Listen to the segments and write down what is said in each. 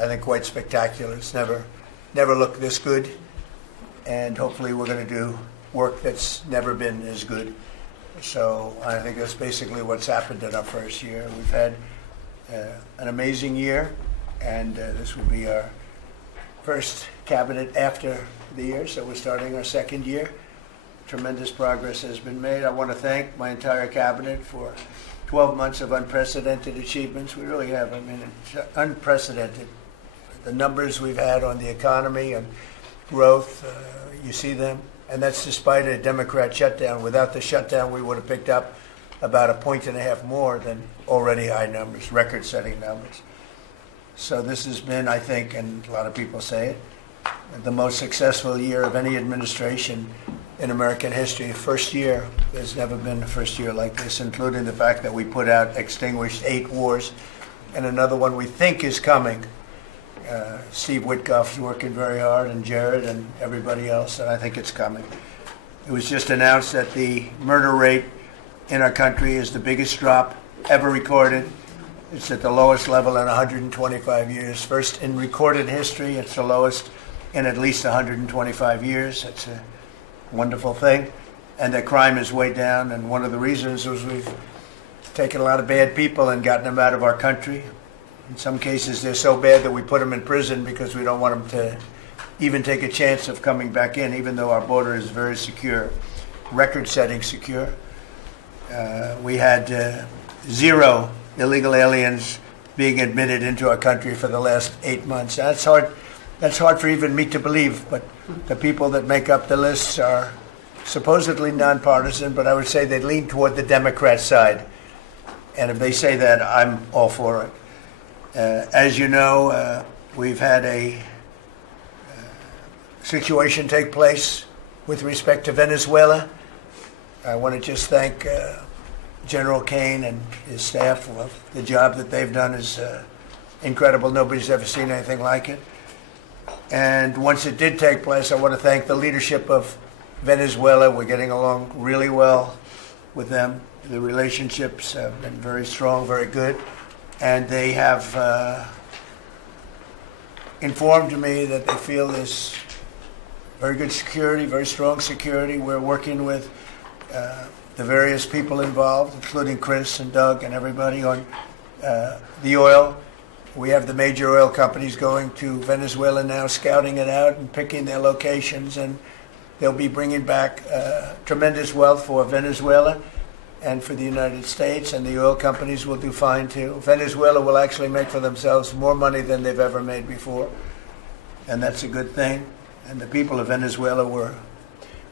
I think, quite spectacular. It's never looked this good, and hopefully we're going to do work that's never been as good. So I think that's basically what's happened in our first year. We've had an amazing year, and this will be our first cabinet after the year, so we're starting our second year. Tremendous progress has been made. I want to thank my entire cabinet for 12 months of unprecedented achievements. We really have. I mean, it's unprecedented. The numbers we've had on the economy and growth, you see them. And that's despite a Democrat shutdown. Without the shutdown, we would have picked up about 1.5 points more than already high numbers, record-setting numbers. So this has been, I think, and a lot of people say it, the most successful year of any administration in American history. First year, there's never been a first year like this, including the fact that we extinguished 8 wars, and another one we think is coming. Steve Witkoff's working very hard, and Jared and everybody else, and I think it's coming. It was just announced that the murder rate in our country is the biggest drop ever recorded. It's at the lowest level in 125 years. First in recorded history, it's the lowest in at least 125 years. It's a wonderful thing. And that crime is way down, and one of the reasons was we've taken a lot of bad people and gotten them out of our country. In some cases, they're so bad that we put them in prison because we don't want them to even take a chance of coming back in, even though our border is very secure, record-setting secure. We had 0 illegal aliens being admitted into our country for the last 8 months. That's hard for even me to believe, but the people that make up the lists are supposedly nonpartisan, but I would say they lean toward the Democrat side. And if they say that, I'm all for it. As you know, we've had a situation take place with respect to Venezuela. I want to just thank General Kane and his staff. The job that they've done is incredible. Nobody's ever seen anything like it. And once it did take place, I want to thank the leadership of Venezuela. We're getting along really well with them. The relationships have been very strong, very good. And they have informed me that they feel there's very good security, very strong security. We're working with the various people involved, including Chris and Doug and everybody on the oil. We have the major oil companies going to Venezuela now, scouting it out and picking their locations, and they'll be bringing back tremendous wealth for Venezuela and for the United States, and the oil companies will do fine too. Venezuela will actually make for themselves more money than they've ever made before, and that's a good thing. And the people of Venezuela were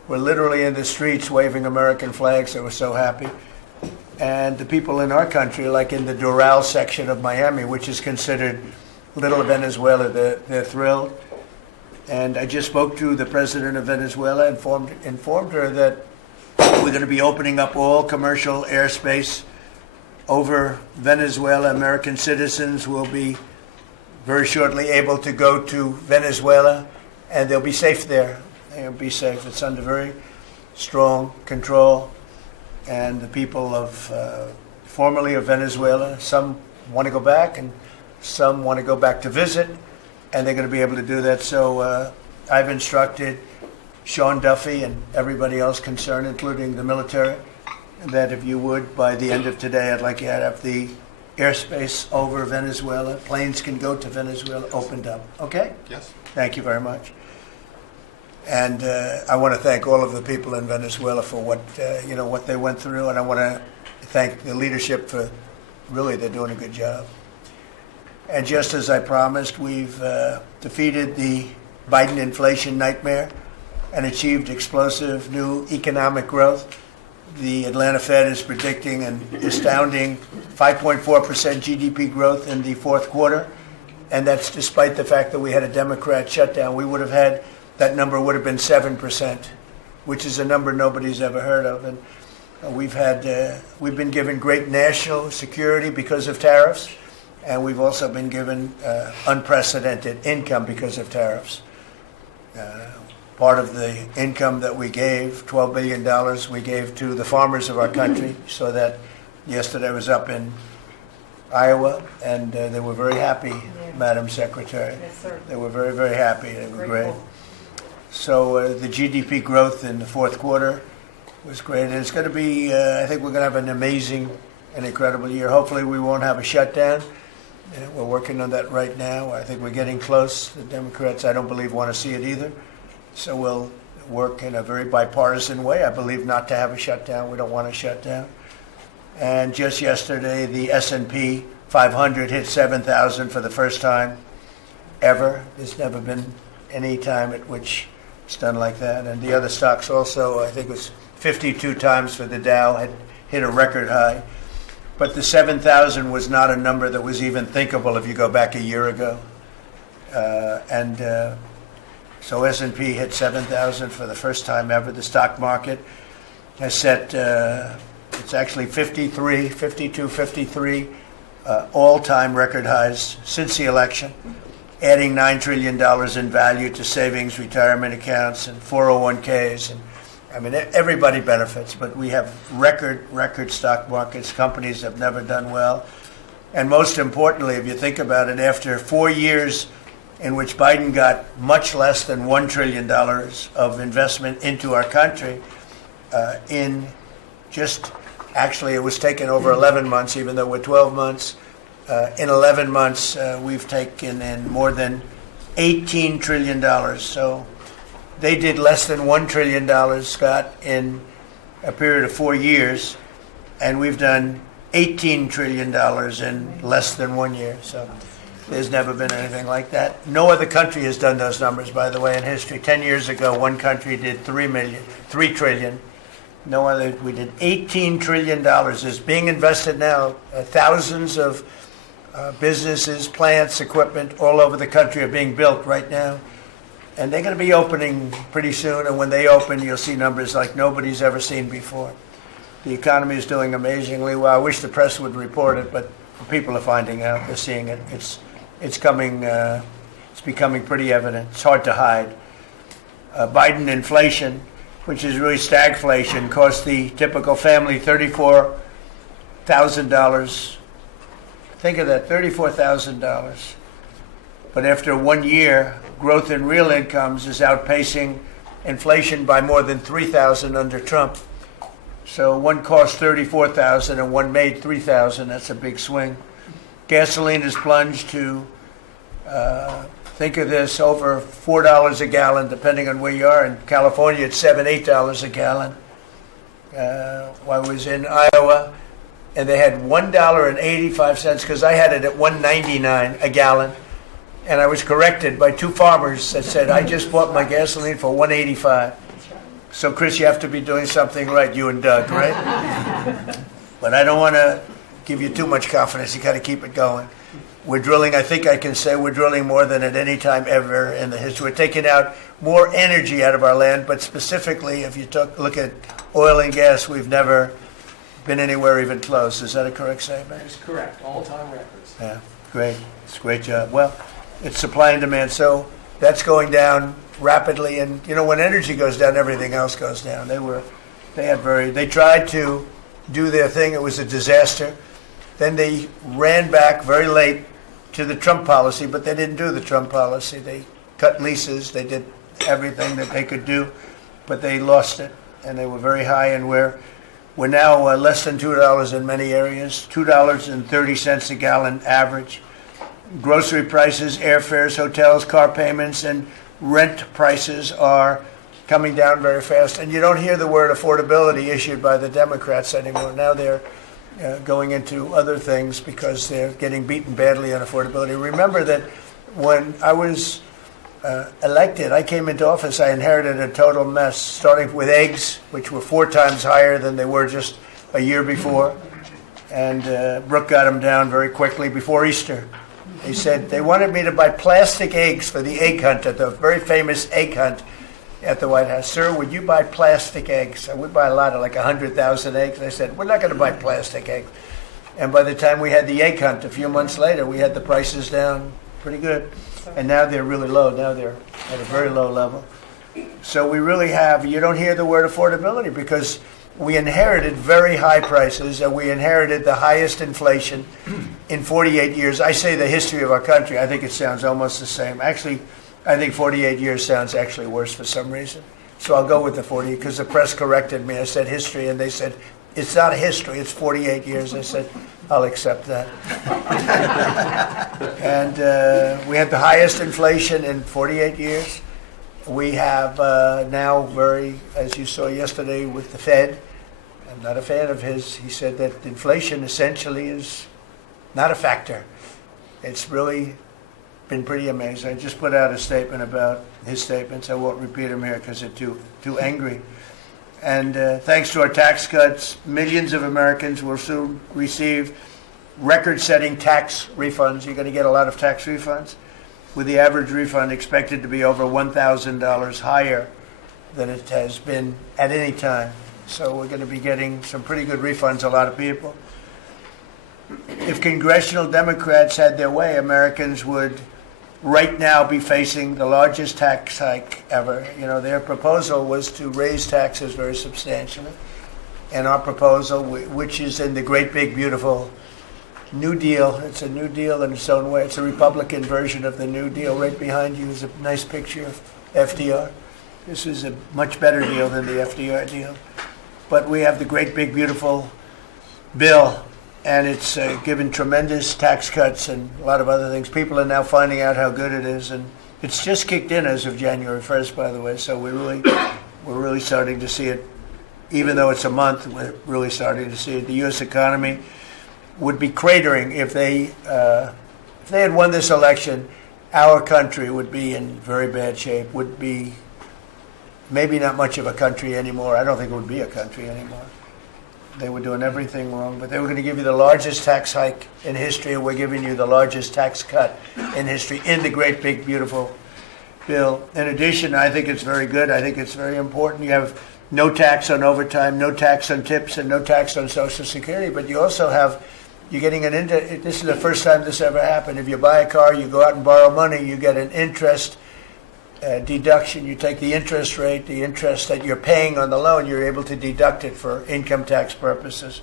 literally in the streets waving American flags. They were so happy. And the people in our country, like in the Doral section of Miami, which is considered Little Venezuela, they're thrilled. And I just spoke to the president of Venezuela, informed her that we're going to be opening up all commercial airspace over Venezuela. American citizens will be very shortly able to go to Venezuela, and they'll be safe there. They'll be safe. It's under very strong control. And the people of formerly of Venezuela, some want to go back and some want to go back to visit, and they're going to be able to do that. So I've instructed Sean Duffy and everybody else concerned, including the military, that if you would, by the end of today, I'd like you to have the airspace over Venezuela. Planes can go to Venezuela, opened up. Okay? Yes. Thank you very much. And I want to thank all of the people in Venezuela for what they went through, and I want to thank the leadership for really they're doing a good job. And just as I promised, we've defeated the Biden inflation nightmare and achieved explosive new economic growth. The Atlanta Fed is predicting an astounding 5.4% GDP growth in the fourth quarter, and that's despite the fact that we had a Democrat shutdown. We would have had, that number would have been 7%, which is a number nobody's ever heard of. And we've been given great national security because of tariffs, and we've also been given unprecedented income because of tariffs. Part of the income that we gave, $12 billion, we gave to the farmers of our country, so that yesterday was up in Iowa, and they were very happy, Madam Secretary. Yes, sir. They were very, very happy. They were great. Grateful. So the GDP growth in the fourth quarter was great. And it's going to be, I think we're going to have an amazing and incredible year. Hopefully we won't have a shutdown. We're working on that right now. I think we're getting close. The Democrats, I don't believe, want to see it either. So we'll work in a very bipartisan way. I believe not to have a shutdown. We don't want a shutdown. And just yesterday, the S&P 500 hit 7,000 for the first time ever. There's never been any time at which it's done like that. And the other stocks also, I think it was 52 times for the Dow, had hit a record high. But the 7,000 was not a number that was even thinkable if you go back a year ago. So S&P hit 7,000 for the first time ever. The stock market has set, it's actually 53 all-time record highs since the election, adding $9 trillion in value to savings, retirement accounts, and 401ks. And I mean, everybody benefits, but we have record stock markets. Companies have never done well. And most importantly, if you think about it, after 4 years in which Biden got much less than $1 trillion of investment into our country, actually it was taken over 11 months, even though we're 12 months. In 11 months, we've taken in more than $18 trillion. So they did less than $1 trillion, Scott, in a period of 4 years, and we've done $18 trillion in less than 1 year. So there's never been anything like that. No other country has done those numbers, by the way, in history. 10 years ago, one country did $3 trillion. No other. We did $18 trillion is being invested now. Thousands of businesses, plants, equipment all over the country are being built right now. And they're going to be opening pretty soon. And when they open, you'll see numbers like nobody's ever seen before. The economy is doing amazingly well. I wish the press would report it, but people are finding out. They're seeing it. It's coming. It's becoming pretty evident. It's hard to hide. Biden inflation, which is really stagflation, cost the typical family $34,000. Think of that, $34,000. But after 1 year, growth in real incomes is outpacing inflation by more than $3,000 under Trump. So one cost $34,000 and one made $3,000. That's a big swing. Gasoline has plunged to, think of this, over $4 a gallon, depending on where you are. In California, it's $7, $8 a gallon. I was in Iowa, and they had $1.85, because I had it at $1.99 a gallon. And I was corrected by two farmers that said, I just bought my gasoline for $1.85. So, Chris, you have to be doing something right, you and Doug, right? But I don't want to give you too much confidence. You got to keep it going. We're drilling, I think I can say we're drilling more than at any time ever in the history. We're taking out more energy out of our land, but specifically, if you look at oil and gas, we've never been anywhere even close. Is that a correct statement? That is correct. All-time records. Yeah, great. It's a great job. Well, it's supply and demand, so that's going down rapidly. And you know, when energy goes down, everything else goes down. They tried to do their thing. It was a disaster. Then they ran back very late to the Trump policy, but they didn't do the Trump policy. They cut leases. They did everything that they could do, but they lost it, and they were very high. And we're now less than $2 in many areas, $2.30 a gallon average. Grocery prices, airfares, hotels, car payments, and rent prices are coming down very fast. And you don't hear the word affordability issued by the Democrats anymore. Now they're going into other things because they're getting beaten badly on affordability. Remember that when I was elected, I came into office, I inherited a total mess, starting with eggs, which were 4 times higher than they were just a year before. And Brooke got them down very quickly before Easter. They said they wanted me to buy plastic eggs for the egg hunt, at the very famous egg hunt at the White House. Sir, would you buy plastic eggs? We buy a lot of, like 100,000 eggs. They said, we're not going to buy plastic eggs. And by the time we had the egg hunt a few months later, we had the prices down pretty good. And now they're really low. Now they're at a very low level. So we really have, you don't hear the word affordability because we inherited very high prices, and we inherited the highest inflation in 48 years. I say the history of our country. I think it sounds almost the same. Actually, I think 48 years sounds actually worse for some reason. So I'll go with the 40, because the press corrected me. I said history, and they said, it's not a history, it's 48 years. I said, I'll accept that. And we had the highest inflation in 48 years. We have now as you saw yesterday with the Fed, I'm not a fan of his, he said that inflation essentially is not a factor. It's really been pretty amazing. I just put out a statement about his statements. I won't repeat them here because they're too angry. And thanks to our tax cuts, millions of Americans will soon receive record-setting tax refunds. You're going to get a lot of tax refunds, with the average refund expected to be over $1,000 higher than it has been at any time. So we're going to be getting some pretty good refunds, a lot of people. If congressional Democrats had their way, Americans would right now be facing the largest tax hike ever. You know, their proposal was to raise taxes very substantially. And our proposal, which is in the great big beautiful New Deal, it's a New Deal in its own way. It's a Republican version of the New Deal. Right behind you is a nice picture of FDR. This is a much better deal than the FDR deal. But we have the great big beautiful bill, and it's given tremendous tax cuts and a lot of other things. People are now finding out how good it is, and it's just kicked in as of January 1st, by the way. So we're really starting to see it. Even though it's a month, we're really starting to see it. The U.S. economy would be cratering if they had won this election. Our country would be in very bad shape. Would be maybe not much of a country anymore. I don't think it would be a country anymore. They were doing everything wrong, but they were going to give you the largest tax hike in history, and we're giving you the largest tax cut in history in the great big beautiful bill. In addition, I think it's very good. I think it's very important. You have no tax on overtime, no tax on tips, and no tax on Social Security, but you also have, you're getting this is the first time this ever happened. If you buy a car, you go out and borrow money, you get an interest deduction. You take the interest rate, the interest that you're paying on the loan, you're able to deduct it for income tax purposes.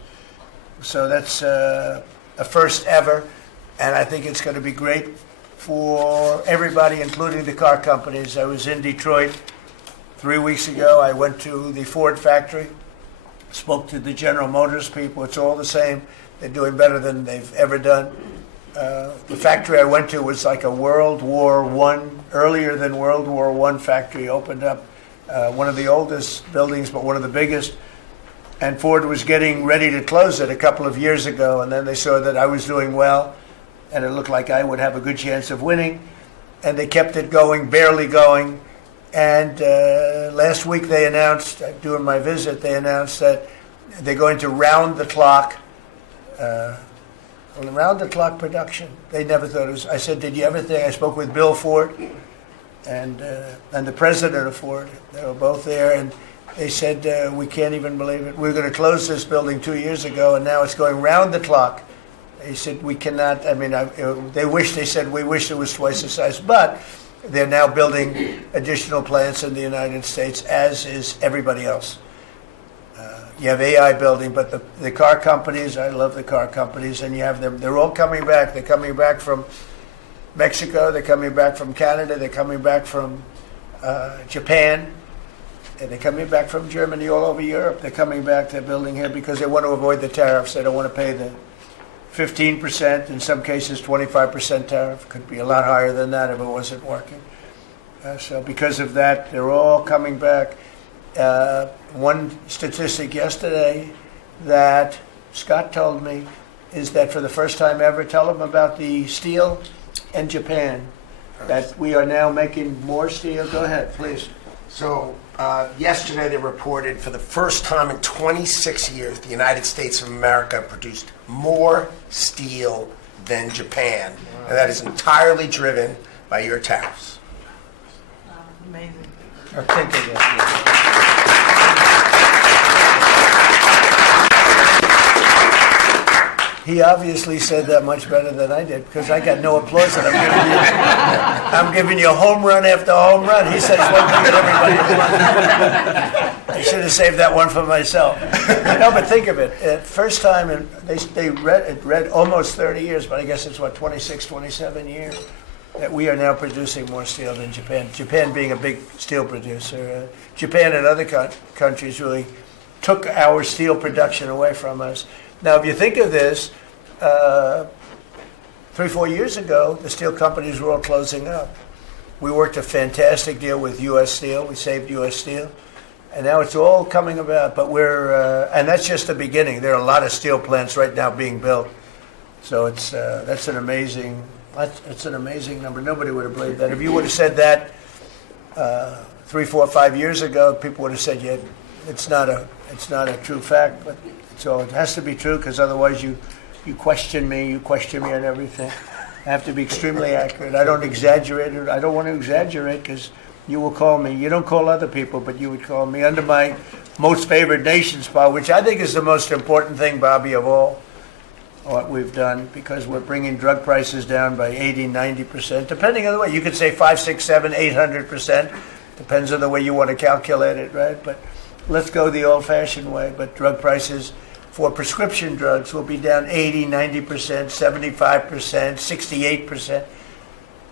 So that's a first ever, and I think it's going to be great for everybody, including the car companies. I was in Detroit 3 weeks ago. I went to the Ford factory, spoke to the General Motors people. It's all the same. They're doing better than they've ever done. The factory I went to was like a World War I, earlier than World War I factory, opened up. One of the oldest buildings, but one of the biggest. And Ford was getting ready to close it a couple of years ago, and then they saw that I was doing well, and it looked like I would have a good chance of winning. And they kept it going, barely going. And last week they announced, during my visit, they announced that they're going to round the clock production. They never thought it was. I said, did you ever think? I spoke with Bill Ford and the president of Ford. They were both there, and they said, we can't even believe it. We were going to close this building 2 years ago, and now it's going round the clock. They said, we cannot. I mean, they said, we wish it was twice the size. But they're now building additional plants in the United States, as is everybody else. You have AI building, but the car companies, I love the car companies, and you have them, they're all coming back. They're coming back from Mexico, they're coming back from Canada, they're coming back from Japan, and they're coming back from Germany, all over Europe. They're coming back, they're building here because they want to avoid the tariffs. They don't want to pay the 15%, in some cases 25% tariff. Could be a lot higher than that if it wasn't working. So because of that, they're all coming back. One statistic yesterday that Scott told me is that for the first time ever, tell them about the steel in Japan, that we are now making more steel. Go ahead, please. So yesterday they reported for the first time in 26 years, the United States of America produced more steel than Japan. Wow. And that is entirely driven by your tariffs. Amazing. Or thinking it. He obviously said that much better than I did, because I got no applause that I'm giving you. I'm giving you home run after home run. He says one thing and everybody. I should have saved that one for myself. No, but think of it. First time, and they read almost 30 years, but I guess it's 26, 27 years that we are now producing more steel than Japan. Japan being a big steel producer. Japan and other countries really took our steel production away from us. Now, if you think of this, 3-4 years ago, the steel companies were all closing up. We worked a fantastic deal with U.S. Steel. We saved U.S. Steel. And now it's all coming about. But and that's just the beginning. There are a lot of steel plants right now being built. So that's an amazing number. Nobody would have believed that. If you would have said that 3, 4, 5 years ago, people would have said, yeah, it's not a true fact. But so it has to be true, because otherwise you question me on everything. I have to be extremely accurate. I don't exaggerate it. I don't want to exaggerate, because you will call me. You don't call other people, but you would call me under my most favored nation spot, which I think is the most important thing, Bobby, of all what we've done, because we're bringing drug prices down by 80, 90%, depending on the way. You could say 5, 6, 7, 800%. Depends on the way you want to calculate it, right? But let's go the old-fashioned way. But drug prices for prescription drugs will be down 80, 90%, 75%,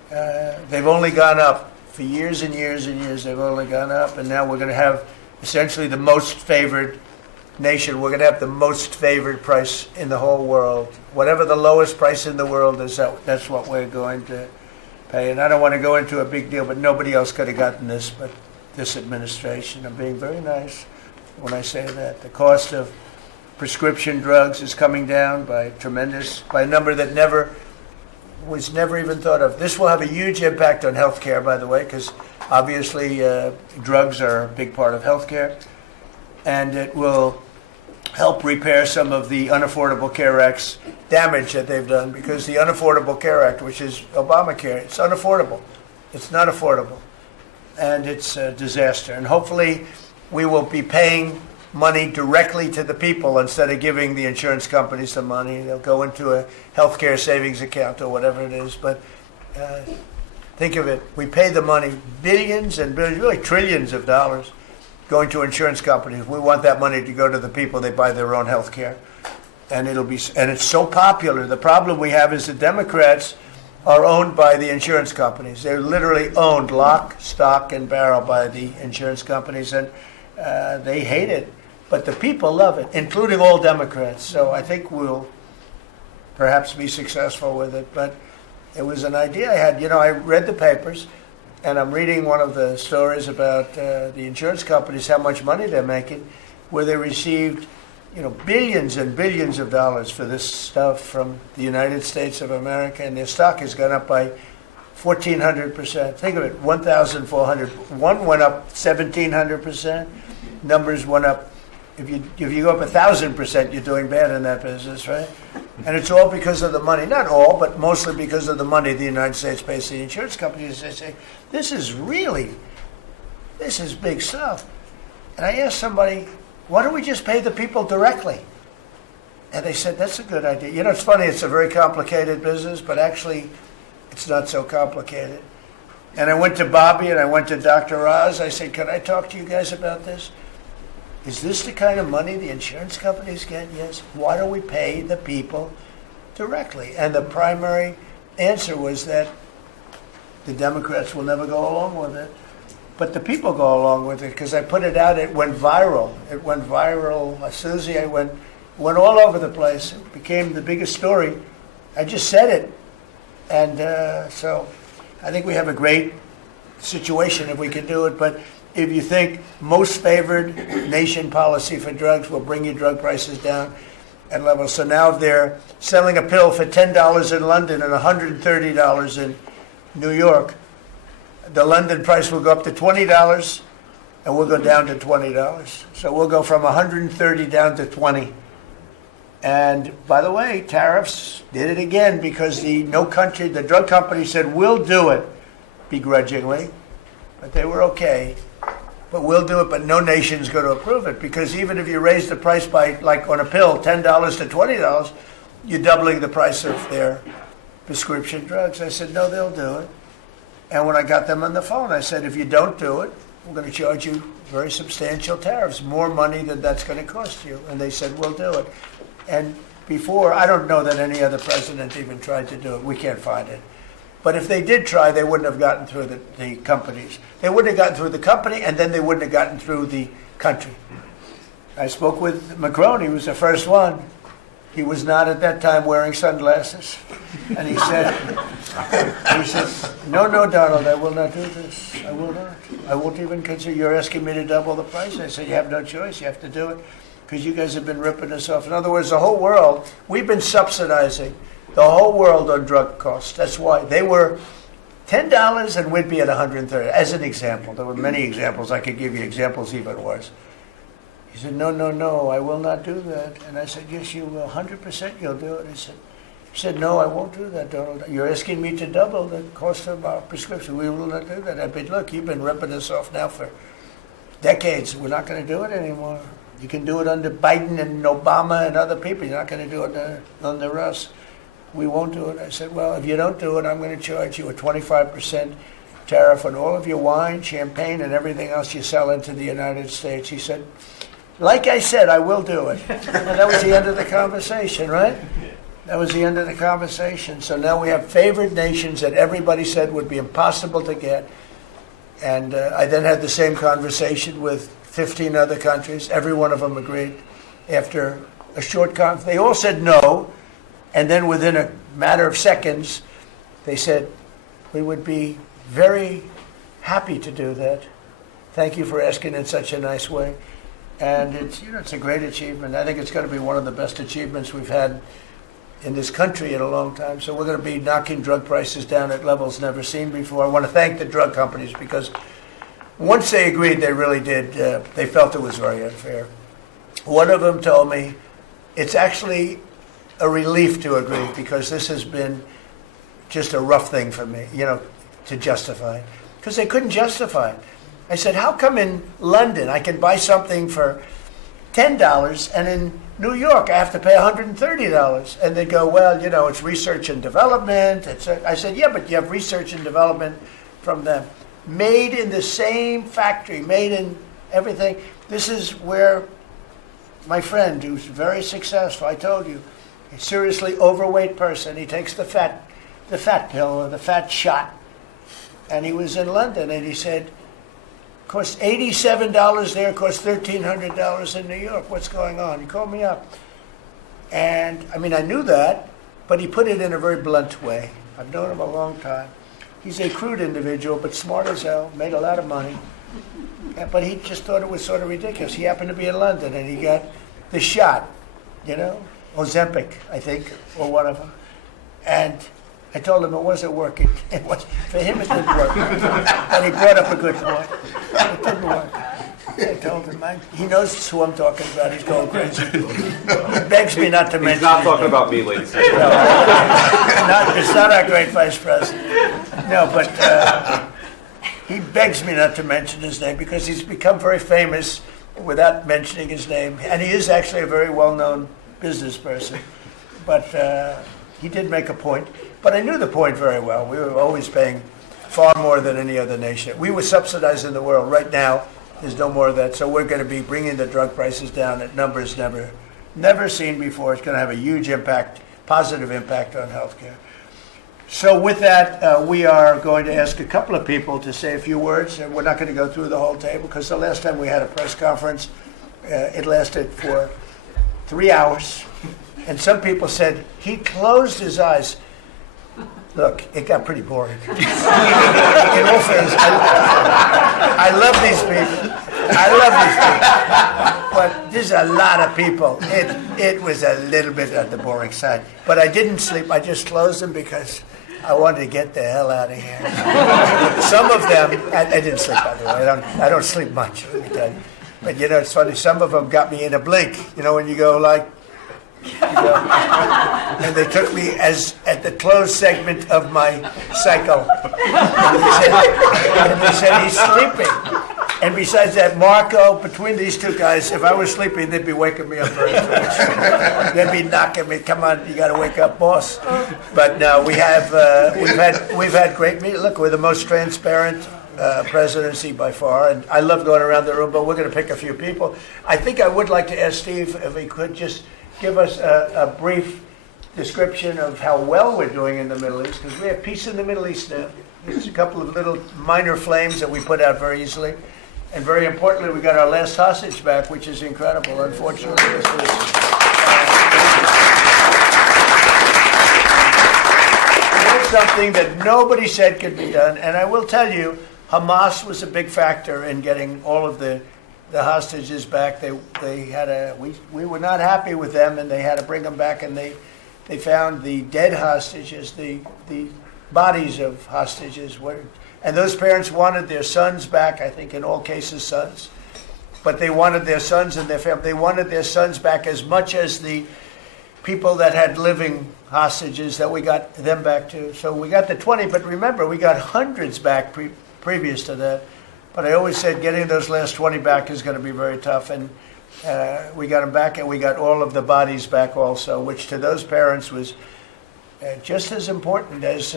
68%. They've only gone up for years and years and years. They've only gone up, and now we're going to have essentially the most favored nation. We're going to have the most favored price in the whole world. Whatever the lowest price in the world is, that's what we're going to pay. And I don't want to go into a big deal, but nobody else could have gotten this but this administration. I'm being very nice when I say that. The cost of prescription drugs is coming down by a number that was never even thought of. This will have a huge impact on healthcare, by the way, because obviously drugs are a big part of healthcare, and it will help repair some of the Unaffordable Care Act's damage that they've done, because the Unaffordable Care Act, which is Obamacare, it's unaffordable. It's not affordable, and it's a disaster. And hopefully we will be paying money directly to the people instead of giving the insurance companies the money. They'll go into a healthcare savings account or whatever it is. But think of it. We pay the money, billions and billions, really trillions of dollars, going to insurance companies. We want that money to go to the people. They buy their own health care. And it's so popular. The problem we have is the Democrats are owned by the insurance companies. They're literally owned lock, stock, and barrel by the insurance companies, and they hate it. But the people love it, including all Democrats. So I think we'll perhaps be successful with it. But it was an idea I had. I read the papers, and I'm reading one of the stories about the insurance companies, how much money they're making, where they received, billions and billions of dollars for this stuff from the United States of America, and their stock has gone up by 1,400%. Think of it, 1,400. One went up 1,700%. Numbers went up. If you go up 1,000%, you're doing bad in that business, right? And it's all because of the money. Not all, but mostly because of the money the United States pays the insurance companies. They say, this is big stuff. And I asked somebody, why don't we just pay the people directly? And they said, that's a good idea. It's funny, it's a very complicated business, but actually it's not so complicated. And I went to Bobby and I went to Dr. Oz. I said, can I talk to you guys about this? Is this the kind of money the insurance companies get? Yes. Why don't we pay the people directly? And the primary answer was that the Democrats will never go along with it. But the people go along with it, because I put it out. It went viral. Susie, I went all over the place. It became the biggest story. I just said it. And so I think we have a great situation if we can do it. But if you think most favored nation policy for drugs will bring your drug prices down at levels. So now if they're selling a pill for $10 in London and $130 in New York, the London price will go up to $20 and we'll go down to $20. So we'll go from 130 down to 20. And by the way, tariffs did it again, because the drug company said, we'll do it begrudgingly, but they were okay. But we'll do it, but no nation's going to approve it, because even if you raise the price by, like on a pill, $10 to $20, you're doubling the price of their prescription drugs. I said, no, they'll do it. And when I got them on the phone, I said, if you don't do it, we're going to charge you very substantial tariffs, more money than that's going to cost you. And they said, we'll do it. And before, I don't know that any other president even tried to do it. We can't find it. But if they did try, they wouldn't have gotten through the companies. They wouldn't have gotten through the company, and then they wouldn't have gotten through the country. I spoke with Macron. He was the first one. He was not at that time wearing sunglasses. And he said, no, Donald, I will not do this. I will not. I won't even consider. You're asking me to double the price. I said, you have no choice. You have to do it because you guys have been ripping us off. In other words, the whole world, we've been subsidizing the whole world on drug costs. That's why. They were $10 and we'd be at $130, as an example. There were many examples. I could give you examples even worse. He said, no, I will not do that. And I said, yes, you will. 100% you'll do it. He said, no, I won't do that, Donald. You're asking me to double the cost of our prescription. We will not do that. I said, look, you've been ripping us off now for decades. We're not going to do it anymore. You can do it under Biden and Obama and other people. You're not going to do it under us. We won't do it. I said, well, if you don't do it, I'm going to charge you a 25% tariff on all of your wine, champagne, and everything else you sell into the United States. He said, like I said, I will do it. And that was the end of the conversation, right? That was the end of the conversation. So now we have favored nations that everybody said would be impossible to get. And I then had the same conversation with 15 other countries. Every one of them agreed. After a short conference, they all said no. And then within a matter of seconds, they said, we would be very happy to do that. Thank you for asking in such a nice way. And it's a great achievement. I think it's going to be one of the best achievements we've had in this country in a long time. So we're going to be knocking drug prices down at levels never seen before. I want to thank the drug companies because once they agreed, they really did. They felt it was very unfair. One of them told me it's actually a relief to agree because this has been just a rough thing for me, to justify. Because they couldn't justify it. I said, how come in London I can buy something for $10 and in New York I have to pay $130? And they go, well, it's research and development. I said, yeah, but you have research and development from them. Made in the same factory, made in everything. This is where my friend, who's very successful, I told you, a seriously overweight person, he takes the fat pill or the fat shot. And he was in London and he said, costs $87 there, costs $1,300 in New York. What's going on? He called me up. And, I knew that, but he put it in a very blunt way. I've known him a long time. He's a crude individual, but smart as hell, made a lot of money. But he just thought it was sort of ridiculous. He happened to be in London, and he got the shot, Ozempic, I think, or one of them. And I told him it wasn't working. For him, it didn't work. And he brought up a good point. It didn't work. I told him, he knows who I'm talking about. He's going crazy. He begs me not to mention. He's not talking about me, ladies and gentlemen. It's not our great vice president. No, but he begs me not to mention his name because he's become very famous without mentioning his name. And he is actually a very well-known business person. But he did make a point. But I knew the point very well. We were always paying far more than any other nation. We were subsidizing the world. Right now, there's no more of that. So we're going to be bringing the drug prices down at numbers never seen before. It's going to have a huge impact, positive impact on healthcare. So with that, we are going to ask a couple of people to say a few words. And we're not going to go through the whole table because the last time we had a press conference, it lasted for 3 hours. And some people said he closed his eyes. Look, it got pretty boring. In all fairness, I love these people. But there's a lot of people. It was a little bit on the boring side. But I didn't sleep. I just closed them because I wanted to get the hell out of here. Some of them, I didn't sleep, by the way. I don't sleep much, let me tell you. But, it's funny. Some of them got me in a blink. When you go like, and they took me at the closed segment of my cycle. And they said, he's sleeping. And besides that, Marco, between these two guys, if I was sleeping, they'd be waking me up very soon. They'd be knocking me, come on, you got to wake up, boss. But no, we've had great meetings. Look, we're the most transparent presidency by far, and I love going around the room, but we're going to pick a few people. I think I would like to ask Steve if he could just give us a brief description of how well we're doing in the Middle East, because we have peace in the Middle East now. There's a couple of little minor flames that we put out very easily. And very importantly, we got our last hostage back, which is incredible. Unfortunately, this was something that nobody said could be done. And I will tell you, Hamas was a big factor in getting all of the hostages back. We were not happy with them, and they had to bring them back, and they found the dead hostages, the bodies of hostages. And those parents wanted their sons back, I think in all cases sons. But they wanted their sons and their family. They wanted their sons back as much as the people that had living hostages that we got them back to. So we got the 20, but remember, we got hundreds back previous to that. But I always said getting those last 20 back is going to be very tough. And we got them back, and we got all of the bodies back also, which to those parents was just as important as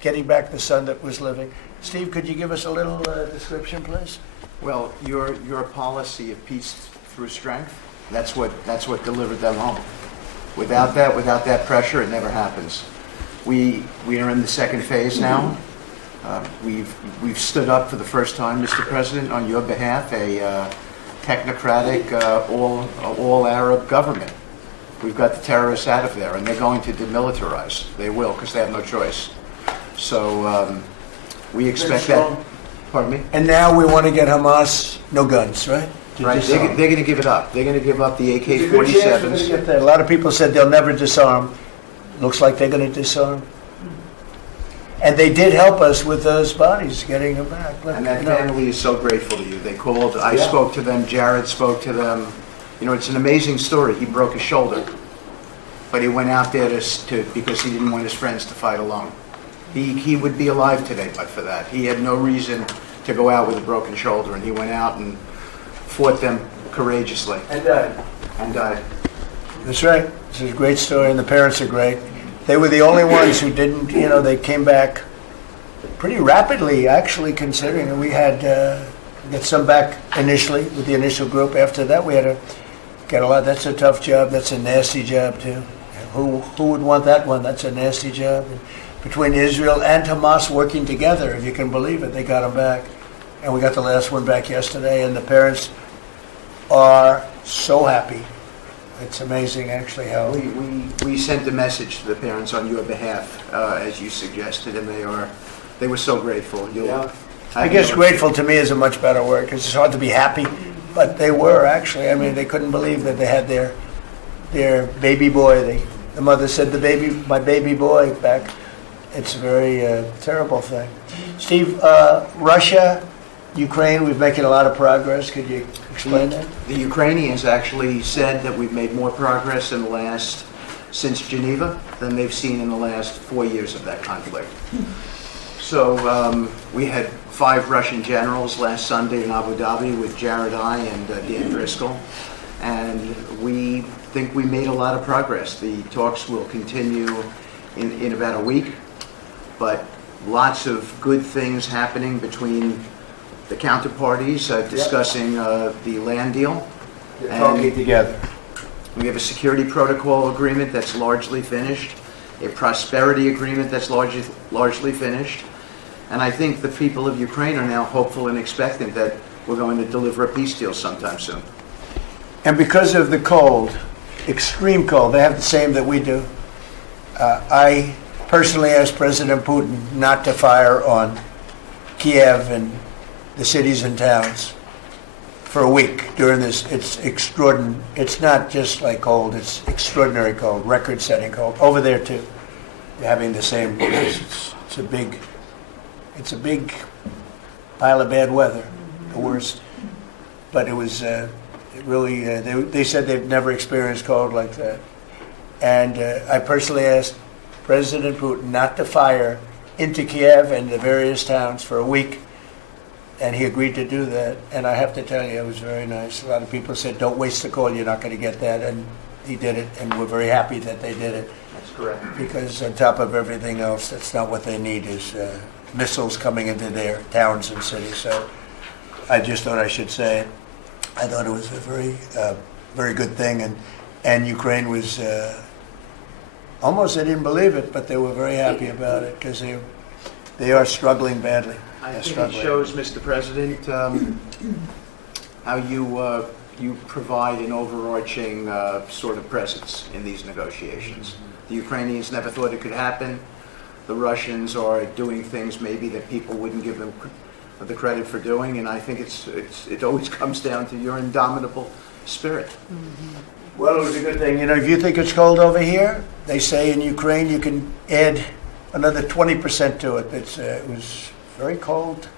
getting back the son that was living. Steve, could you give us a little description, please? Well, your policy of peace through strength, that's what delivered them home. Without that pressure, it never happens. We are in the second phase now. We've stood up for the first time, Mr. President, on your behalf, a technocratic, all Arab government. We've got the terrorists out of there, and they're going to demilitarize. They will, because they have no choice. So we expect that. Pardon me? And now we want to get Hamas no guns, right? Right. They're going to give it up. They're going to give up the There's a good chance we're gonna AK-47s. get there. A lot of people said they'll never disarm. Looks like they're going to disarm. And they did help us with those bodies, getting them back. Look, And that you know, family is so grateful to you. They called. I spoke to them. Jared spoke to them. You know, it's an amazing story. He broke his shoulder, but he went out there because he didn't want his friends to fight alone. He would be alive today, but for that, he had no reason to go out with a broken shoulder, and he went out and fought them courageously And died. and died. That's right. This is a great story, and the parents are great. They were the only ones who didn't, they came back pretty rapidly, actually, considering. And we had get some back initially with the initial group. After that, we had to get a lot. That's a tough job. That's a nasty job, too. Who would want that one? That's a nasty job. And between Israel and Hamas working together, if you can believe it, they got them back. And we got the last one back yesterday, and the parents are so happy. It's amazing, actually, how... We sent a message to the parents on your behalf, as you suggested, and they were so grateful. I guess grateful to me is a much better word, because it's hard to be happy, but they were, actually. I mean, they couldn't believe that they had their baby boy. The mother said, my baby boy back. It's a very terrible thing. Steve, Russia, Ukraine, we're making a lot of progress. Could you explain that? The Ukrainians actually said that we've made more progress since Geneva than they've seen in the last 4 years of that conflict. So we had 5 Russian generals last Sunday in Abu Dhabi with Jared I and Dan Driscoll, and we think we made a lot of progress. The talks will continue in about a week, but lots of good things happening between the counterparties discussing the land deal. They're talking together. We have a security protocol agreement that's largely finished, a prosperity agreement that's largely finished, and I think the people of Ukraine are now hopeful and expectant that we're going to deliver a peace deal sometime soon. And because of the cold, extreme cold, they have the same that we do. I personally asked President Putin not to fire on Kiev and the cities and towns for a week during this. It's extraordinary. It's not just like cold, it's extraordinary cold, record-setting cold. Over there, too, they're having the same. It's a big pile of bad weather, the worst. But it was they said they've never experienced cold like that. And I personally asked President Putin not to fire into Kiev and the various towns for a week. and he agreed to do that. And I have to tell you, it was very nice. A lot of people said, don't waste the call, you're not going to get that. And he did it, and we're very happy that they did it. That's correct. Because on top of everything else, that's not what they need, is missiles coming into their towns and cities. So I just thought I should say it. I thought it was a very good thing. And Ukraine was, almost they didn't believe it, but they were very happy about it because they are struggling badly. I They're think it struggling. shows, Mr. President, how you provide an overarching sort of presence in these negotiations. The Ukrainians never thought it could happen. The Russians are doing things maybe that people wouldn't give them the credit for doing, and I think it always comes down to your indomitable spirit. Well, it was a good thing. You know, if you think it's cold over here, they say in Ukraine you can add another 20% to it. It was very cold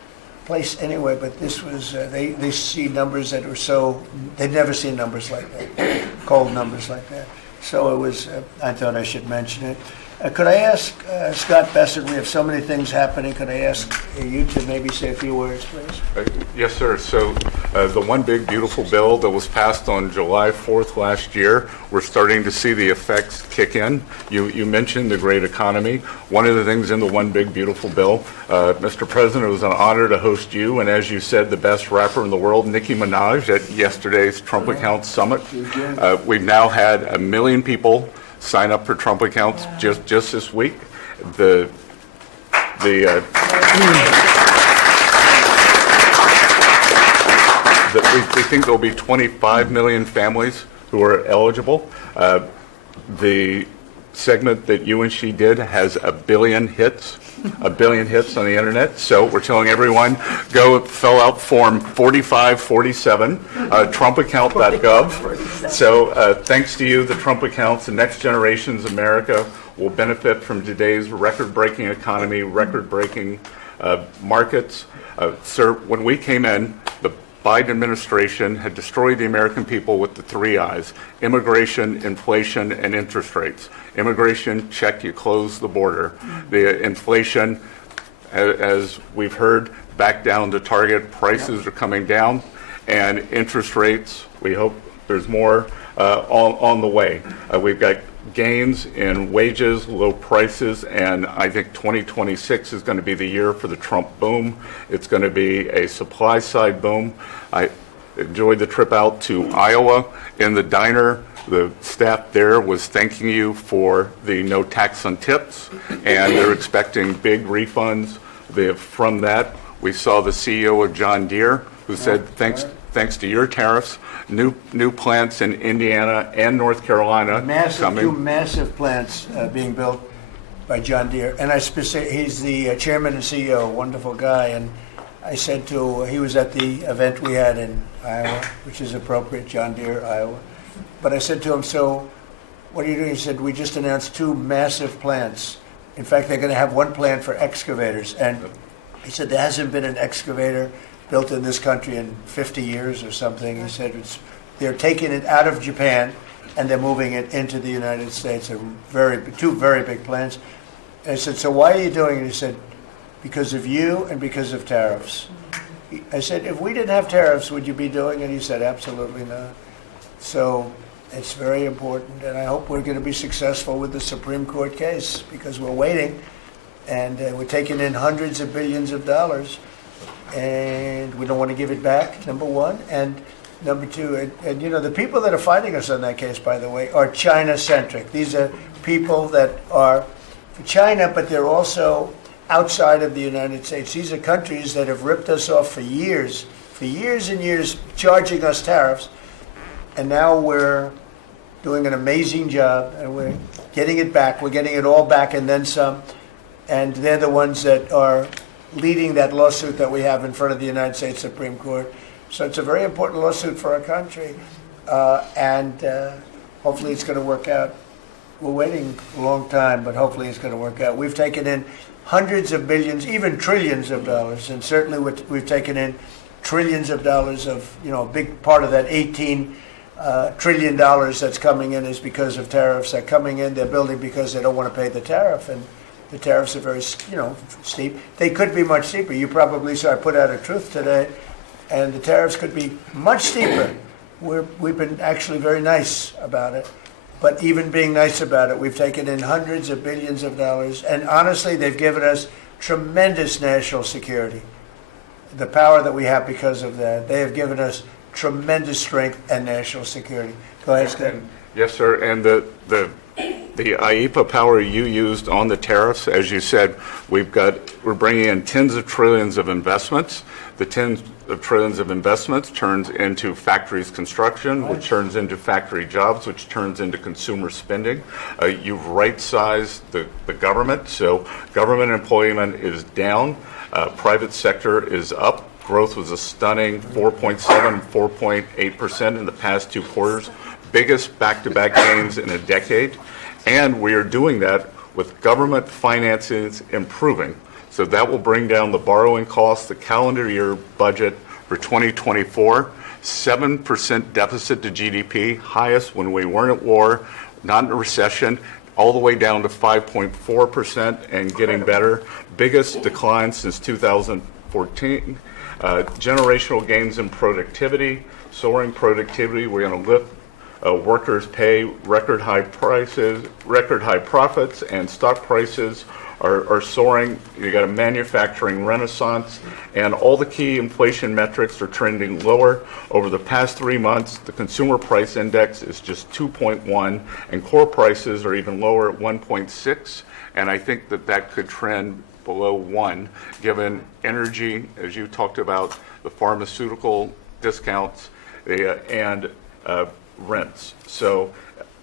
place anyway, but this was, they see numbers that were so, they'd never seen numbers like that, cold numbers like that. So it was, I thought I should mention it. Could I ask Scott Bessert, we have so many things happening, could I ask you to maybe say a few words, please? Yes, sir. So the one big beautiful bill that was passed on July 4th last year, we're starting to see the effects kick in. You mentioned the great economy. One of the things in the one big beautiful bill, Mr. President, it was an honor to host you, and as you said, the best rapper in the world, Nicki Minaj, at yesterday's Trump Accounts Summit. We've now had 1 million people sign up for Trump accounts just this week. We think there'll be 25 million families who are eligible. The segment that you and she did has 1 billion hits. 1 billion hits on the internet. So we're telling everyone, go fill out form 4547, trumpaccount.gov. So thanks to you, the Trump accounts, the next generation's America will benefit from today's record-breaking economy, record-breaking markets. Sir, when we came in, the Biden administration had destroyed the American people with the 3 I's: immigration, inflation, and interest rates. Immigration, check, you close the border. The inflation, as we've heard, back down to target. Prices are coming down. And interest rates, we hope there's more on the way. We've got gains in wages, low prices, and I think 2026 is going to be the year for the Trump boom. It's going to be a supply side boom. I enjoyed the trip out to Iowa. In the diner, the staff there was thanking you for the no tax on tips, and they're expecting big refunds. From that, we saw the CEO of John Deere, who said, thanks to your tariffs, new plants in Indiana and North Carolina coming. 2 massive plants being built by John Deere. And he's the chairman and CEO, wonderful guy. And I said he was at the event we had in Iowa, which is appropriate, John Deere, Iowa. But I said to him, so what are you doing? He said, we just announced 2 massive plants. In fact, they're going to have 1 plant for excavators. And he said, there hasn't been an excavator built in this country in 50 years or something. He said they're taking it out of Japan and they're moving it into the United States. They're 2 very big plants. And I said, so why are you doing it? He said, because of you and because of tariffs. I said, if we didn't have tariffs, would you be doing it? He said, absolutely not. So it's very important, and I hope we're going to be successful with the Supreme Court case, because we're waiting, and we're taking in hundreds of billions of dollars, and we don't want to give it back, number one. And number two, and you know, the people that are fighting us on that case, by the way, are China-centric. These are people that are for China, but they're also outside of the United States. These are countries that have ripped us off for years and years, charging us tariffs, and now we're doing an amazing job, and we're getting it back. We're getting it all back and then some, and they're the ones that are leading that lawsuit that we have in front of the United States Supreme Court. So it's a very important lawsuit for our country, and hopefully it's going to work out. We're waiting a long time, but hopefully it's going to work out. We've taken in hundreds of billions, even trillions of dollars, and certainly we've taken in trillions of dollars of, you know, a big part of that $18 trillion that's coming in is because of tariffs. They're coming in, they're building because they don't want to pay the tariff, and The tariffs are very, steep. They could be much steeper. You probably saw I put out a truth today, and the tariffs could be much steeper. We've been actually very nice about it. But even being nice about it, we've taken in hundreds of billions of dollars, and honestly, they've given us tremendous national security. The power that we have because of that, they have given us tremendous strength and national security. Go ahead, Steve. Yes, sir. And the IEPA power you used on the tariffs, as you said, we're bringing in tens of trillions of investments. The tens of trillions of investments turns into factories construction, which turns into factory jobs, which turns into consumer spending. You've right-sized the government, so government employment is down. Private sector is up. Growth was a stunning 4.7, 4.8% in the past 2 quarters. Biggest back-to-back gains in a decade. And we are doing that with government finances improving. So that will bring down the borrowing costs, the calendar year budget for 2024, 7% deficit to GDP, highest when we weren't at war, not in a recession, all the way down to 5.4% and getting better. Biggest decline since 2014. Generational gains in productivity, soaring productivity. We're going to lift workers' pay, record high prices, record high profits, and stock prices are soaring. You got a manufacturing renaissance, and all the key inflation metrics are trending lower. Over the past 3 months, the consumer price index is just 2.1, and core prices are even lower at 1.6, and I think that could trend below 1, given energy, as you talked about, the pharmaceutical discounts, and rents. So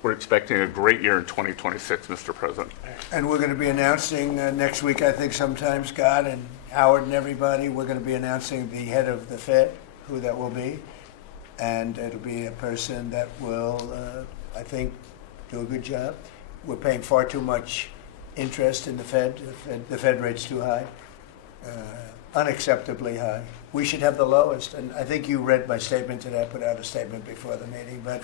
we're expecting a great year in 2026, Mr. President. And we're going to be announcing next week, I think sometime, Scott and Howard and everybody, we're going to be announcing the head of the Fed, who that will be. And it'll be a person that will, I think, do a good job. We're paying far too much interest in the Fed. The Fed rate's too high, unacceptably high. We should have the lowest, and I think you read my statement today. I put out a statement before the meeting, but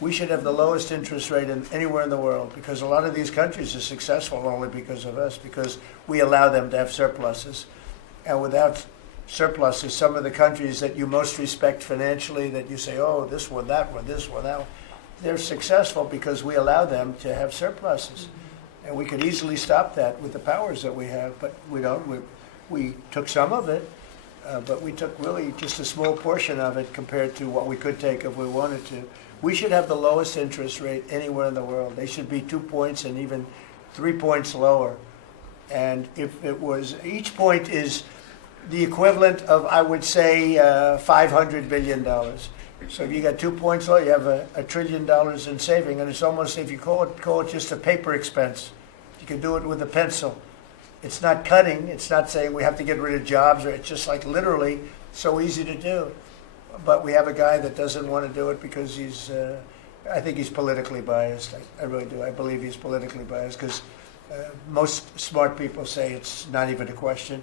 we should have the lowest interest rate anywhere in the world, because a lot of these countries are successful only because of us, because we allow them to have surpluses. And without surpluses, some of the countries that you most respect financially, that you say, oh, this one, that one, this one, that one, they're successful because we allow them to have surpluses. And we could easily stop that with the powers that we have, but we don't. We took some of it, but we took really just a small portion of it compared to what we could take if we wanted to. We should have the lowest interest rate anywhere in the world. They should be 2 points and even 3 points lower. And if it was, each point is the equivalent of, I would say, $500 billion. So if you got 2 points low, you have $1 trillion in saving, and it's almost, if you call it just a paper expense. You can do it with a pencil. It's not cutting. It's not saying we have to get rid of jobs, or it's just like literally so easy to do. But we have a guy that doesn't want to do it because he's, I think he's politically biased. I really do. I believe he's politically biased because most smart people say it's not even a question.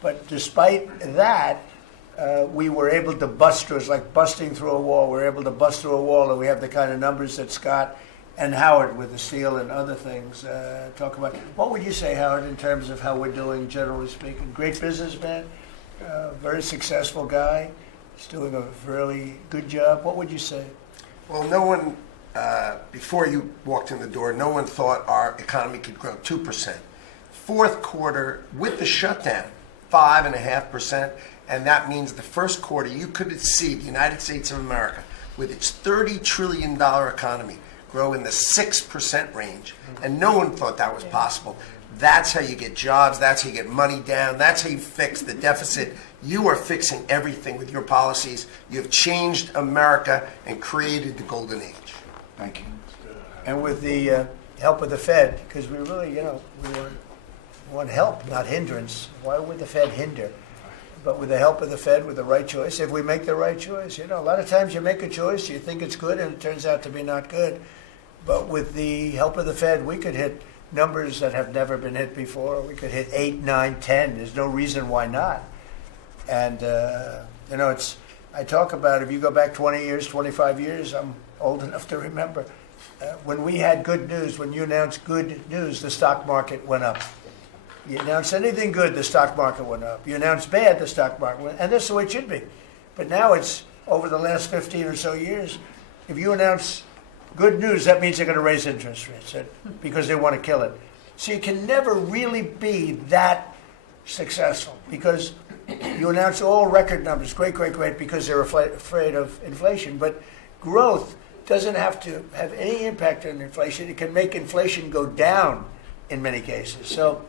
But despite that, we were able to bust through. It's like busting through a wall. We're able to bust through a wall, and we have the kind of numbers that Scott and Howard with the steel and other things talk about. What would you say, Howard, in terms of how we're doing, generally speaking? Great businessman, very successful guy. He's doing a really good job. What would you say? Well, no one, before you walked in the door, no one thought our economy could grow 2%. Fourth quarter, with the shutdown, 5.5%, and that means the first quarter you could see the United States of America, with its $30 trillion economy, grow in the 6% range, and no one thought that was possible. That's how you get jobs, that's how you get money down, that's how you fix the deficit. You are fixing everything with your policies. You have changed America and created the golden age. Thank you. And with the help of the Fed, because we really, we want help, not hindrance. Why would the Fed hinder? But with the help of the Fed, with the right choice, if we make the right choice, a lot of times you make a choice, you think it's good, and it turns out to be not good. But with the help of the Fed, we could hit numbers that have never been hit before. We could hit 8, 9, 10. There's no reason why not. And, I talk about, if you go back 20 years, 25 years, I'm old enough to remember, when we had good news, when you announced good news, the stock market went up. You announce anything good, the stock market went up. You announce bad, the stock market went, and this is the way it should be. But now it's over the last 15 or so years. If you announce good news, that means they're going to raise interest rates because they want to kill it. So you can never really be that successful because you announce all record numbers, great, because they're afraid of inflation. But growth doesn't have to have any impact on inflation. It can make inflation go down in many cases. So,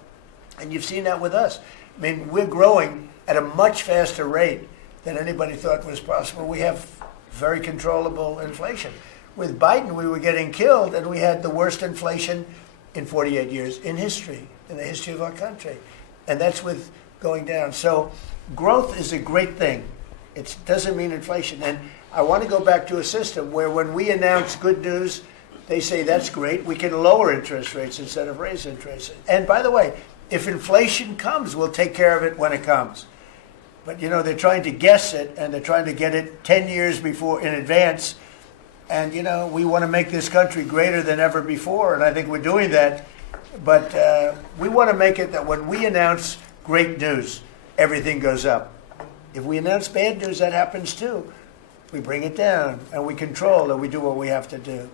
and you've seen that with us. I mean, we're growing at a much faster rate than anybody thought was possible. We have very controllable inflation. With Biden, we were getting killed, and we had the worst inflation in 48 years in history, in the history of our country. And that's with going down. So growth is a great thing. It doesn't mean inflation. And I want to go back to a system where when we announce good news, they say that's great. We can lower interest rates instead of raise interest rates. And by the way, if inflation comes, we'll take care of it when it comes. But, you know, they're trying to guess it, and they're trying to get it 10 years before in advance. And, you know, we want to make this country greater than ever before, and I think we're doing that. But we want to make it that when we announce great news, everything goes up. If we announce bad news, that happens too. We bring it down, and we control, and we do what we have to do.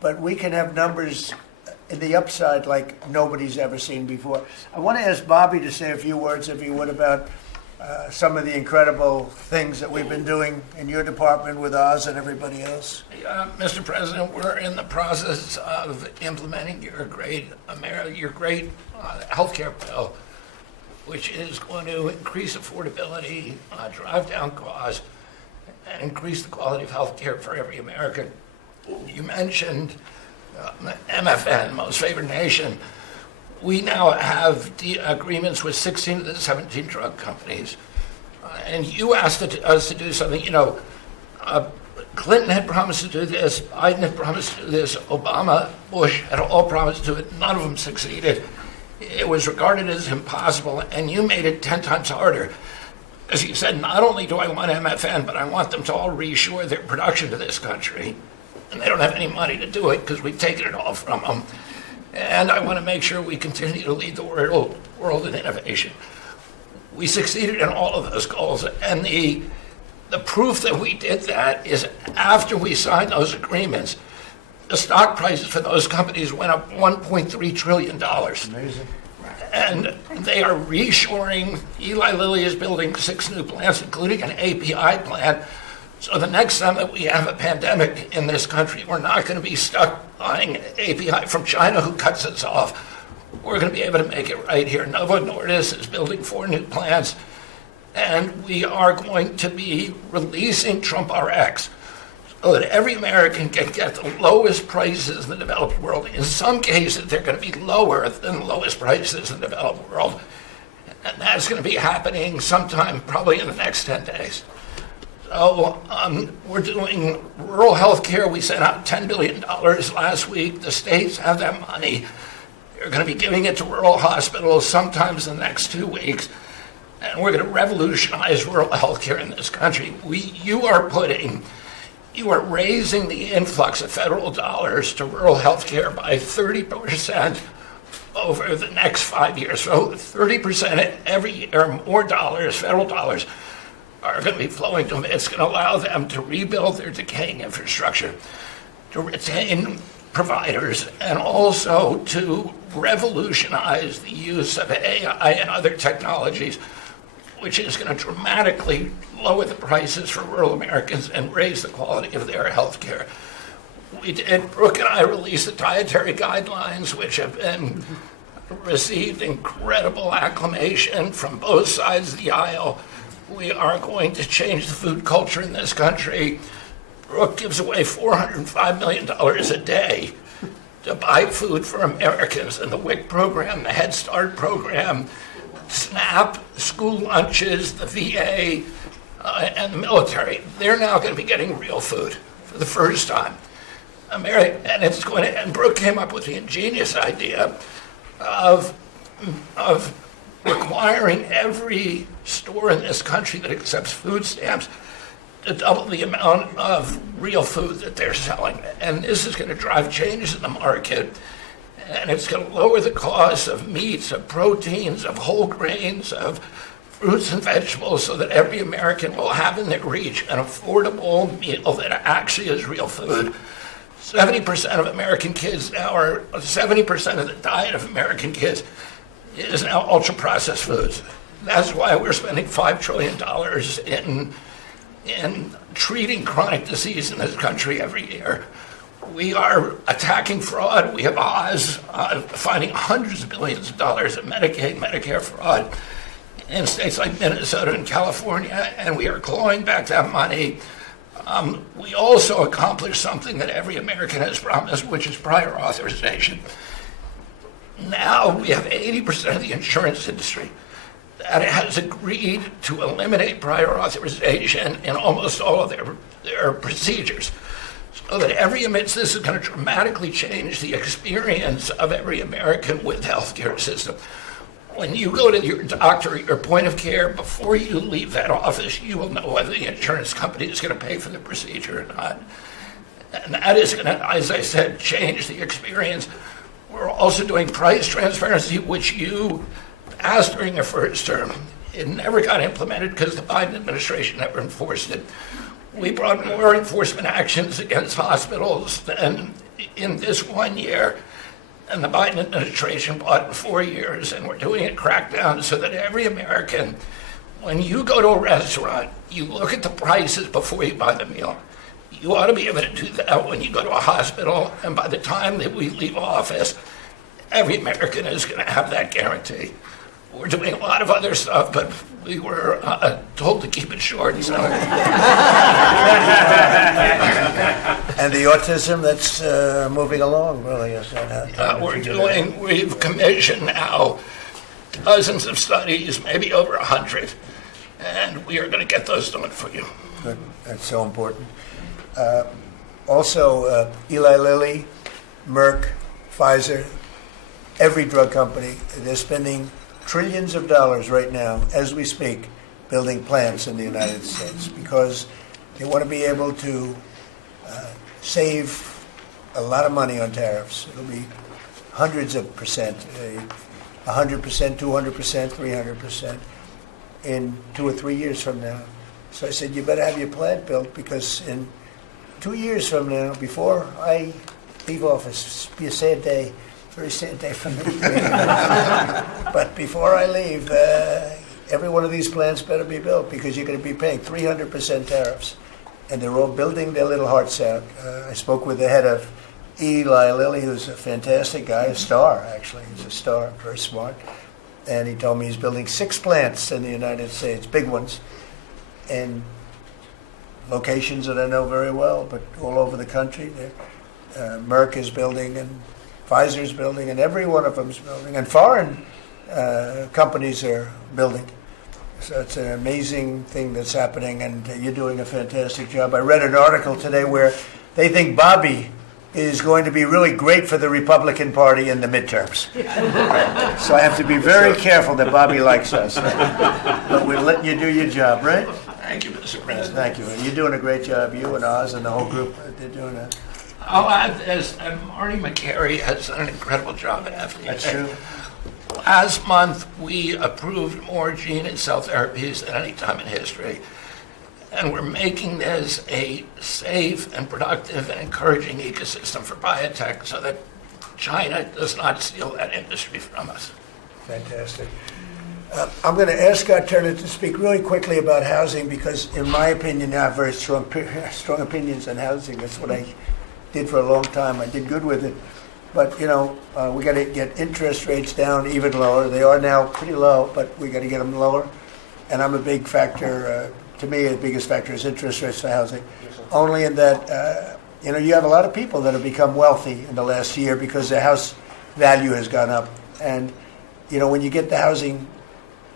But we can have numbers in the upside like nobody's ever seen before. I want to ask Bobby to say a few words, if you would, about some of the incredible things that we've been doing in your department with Oz and everybody else. Mr. President, we're in the process of implementing your great health care bill, which is going to increase affordability, drive down costs, and increase the quality of health care for every American. You mentioned MFN, Most Favored Nation. We now have agreements with 16 of the 17 drug companies. And you asked us to do something. You know, Clinton had promised to do this, Biden had promised to do this, Obama, Bush had all promised to do it. None of them succeeded. It was regarded as impossible, and you made it 10 times harder. As you said, not only do I want MFN, but I want them to all reshore their production to this country. And they don't have any money to do it because we've taken it all from them. And I want to make sure we continue to lead the world in innovation. We succeeded in all of those goals. And the proof that we did that is after we signed those agreements, the stock prices for those companies went up $1.3 trillion. Amazing. And they are reshoring. Eli Lilly is building 6 new plants, including an API plant. So the next time that we have a pandemic in this country, we're not going to be stuck buying API from China who cuts us off. We're going to be able to make it right here. Novo Nordisk is building 4 new plants, and we are going to be releasing Trump RX so that every American can get the lowest prices in the developed world. In some cases, they're going to be lower than the lowest prices in the developed world. And that's going to be happening sometime probably in the next 10 days. So we're doing rural health care. We sent out $10 billion last week. The states have that money. They're going to be giving it to rural hospitals sometimes in the next 2 weeks. And we're going to revolutionize rural health care in this country. You are raising the influx of federal dollars to rural health care by 30% over the next 5 years. So 30% every year, more dollars, federal dollars, are going to be flowing to them. It's going to allow them to rebuild their decaying infrastructure, to retain providers, and also to revolutionize the use of AI and other technologies, which is going to dramatically lower the prices for rural Americans and raise the quality of their health care. Brooke and I released the dietary guidelines, which have been received incredible acclamation from both sides of the aisle. We are going to change the food culture in this country. Brooke gives away $405 million a day to buy food for Americans. And the WIC program, the Head Start program, SNAP, school lunches, the VA, and the military, they're now going to be getting real food for the first time. And Brooke came up with the ingenious idea of requiring every store in this country that accepts food stamps to double the amount of real food that they're selling. And this is going to drive changes in the market. And it's going to lower the cost of meats, of proteins, of whole grains, of fruits and vegetables so that every American will have in their reach an affordable meal that actually is real food. 70% of American kids now are, 70% of the diet of American kids is now ultra-processed foods. That's why we're spending $5 trillion in treating chronic disease in this country every year. We are attacking fraud. We have Oz finding hundreds of billions of dollars of Medicaid, Medicare fraud in states like Minnesota and California, and we are clawing back that money. We also accomplished something that every American has promised, which is prior authorization. Now we have 80% of the insurance industry that has agreed to eliminate prior authorization in almost all of their procedures. So that this is going to dramatically change the experience of every American with the healthcare system. When you go to your doctor at your point of care, before you leave that office, you will know whether the insurance company is going to pay for the procedure or not. And that is going to, as I said, change the experience. We're also doing price transparency, which you asked during your first term. It never got implemented because the Biden administration never enforced it. We brought more enforcement actions against hospitals than in this 1 year, and the Biden administration brought in 4 years, and we're doing a crackdown so that every American, when you go to a restaurant, you look at the prices before you buy the meal. You ought to be able to do that when you go to a hospital, and by the time that we leave office, every American is going to have that guarantee. We're doing a lot of other stuff, but we were told to keep it short. So. And the autism that's moving along, really, is that We've commissioned now dozens of studies, maybe over 100, and we are going to get those done for you. Good. That's so important. Also, Eli Lilly, Merck, Pfizer, every drug company, they're spending trillions of dollars right now, as we speak, building plants in the United States because they want to be able to save a lot of money on tariffs. It'll be hundreds of percent, 100%, 200%, 300% in 2 or 3 years from now. So I said, you better have your plant built because in 2 years from now, before I leave office, it'll be a sad day. Very sad day for me. But before I leave, every one of these plants better be built because you're going to be paying 300% tariffs. And they're all building their little hearts out. I spoke with the head of Eli Lilly, who's a fantastic guy, a star, actually. He's a star, very smart. And he told me he's building 6 plants in the United States, big ones, in locations that I know very well, but all over the country. Merck is building, and Pfizer's building, and every one of them's building, and foreign companies are building. So it's an amazing thing that's happening, and you're doing a fantastic job. I read an article today where they think Bobby is going to be really great for the Republican Party in the midterms. So I have to be very careful that Bobby likes us. But we're letting you do your job, right? Thank you, Mr. President. Thank you. And you're doing a great job, you and Oz and the whole group. They're doing a... I'll add this, and Marty McCary has done an incredible job at FDA. That's true. Last month, we approved more gene and cell therapies than any time in history. And we're making this a safe and productive and encouraging ecosystem for biotech so that China does not steal that industry from us. Fantastic. I'm going to ask our Turner to speak really quickly about housing because, in my opinion, I have very strong opinions on housing. That's what I did for a long time. I did good with it. But, we got to get interest rates down even lower. They are now pretty low, but we got to get them lower. And I'm a big factor, to me, the biggest factor is interest rates for housing. Only in that, you have a lot of people that have become wealthy in the last year because their house value has gone up. And, when you get the housing,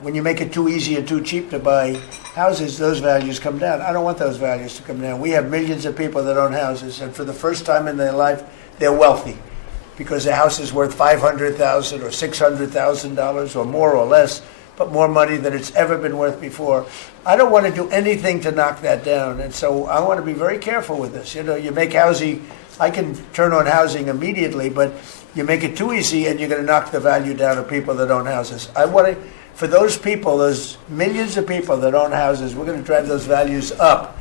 when you make it too easy and too cheap to buy houses, those values come down. I don't want those values to come down. We have millions of people that own houses, and for the first time in their life, they're wealthy because their house is worth $500,000 or $600,000 or more or less, but more money than it's ever been worth before. I don't want to do anything to knock that down, and so I want to be very careful with this. You make housing, I can turn on housing immediately, but you make it too easy and you're going to knock the value down of people that own houses. I want to, for those people, those millions of people that own houses, we're going to drive those values up.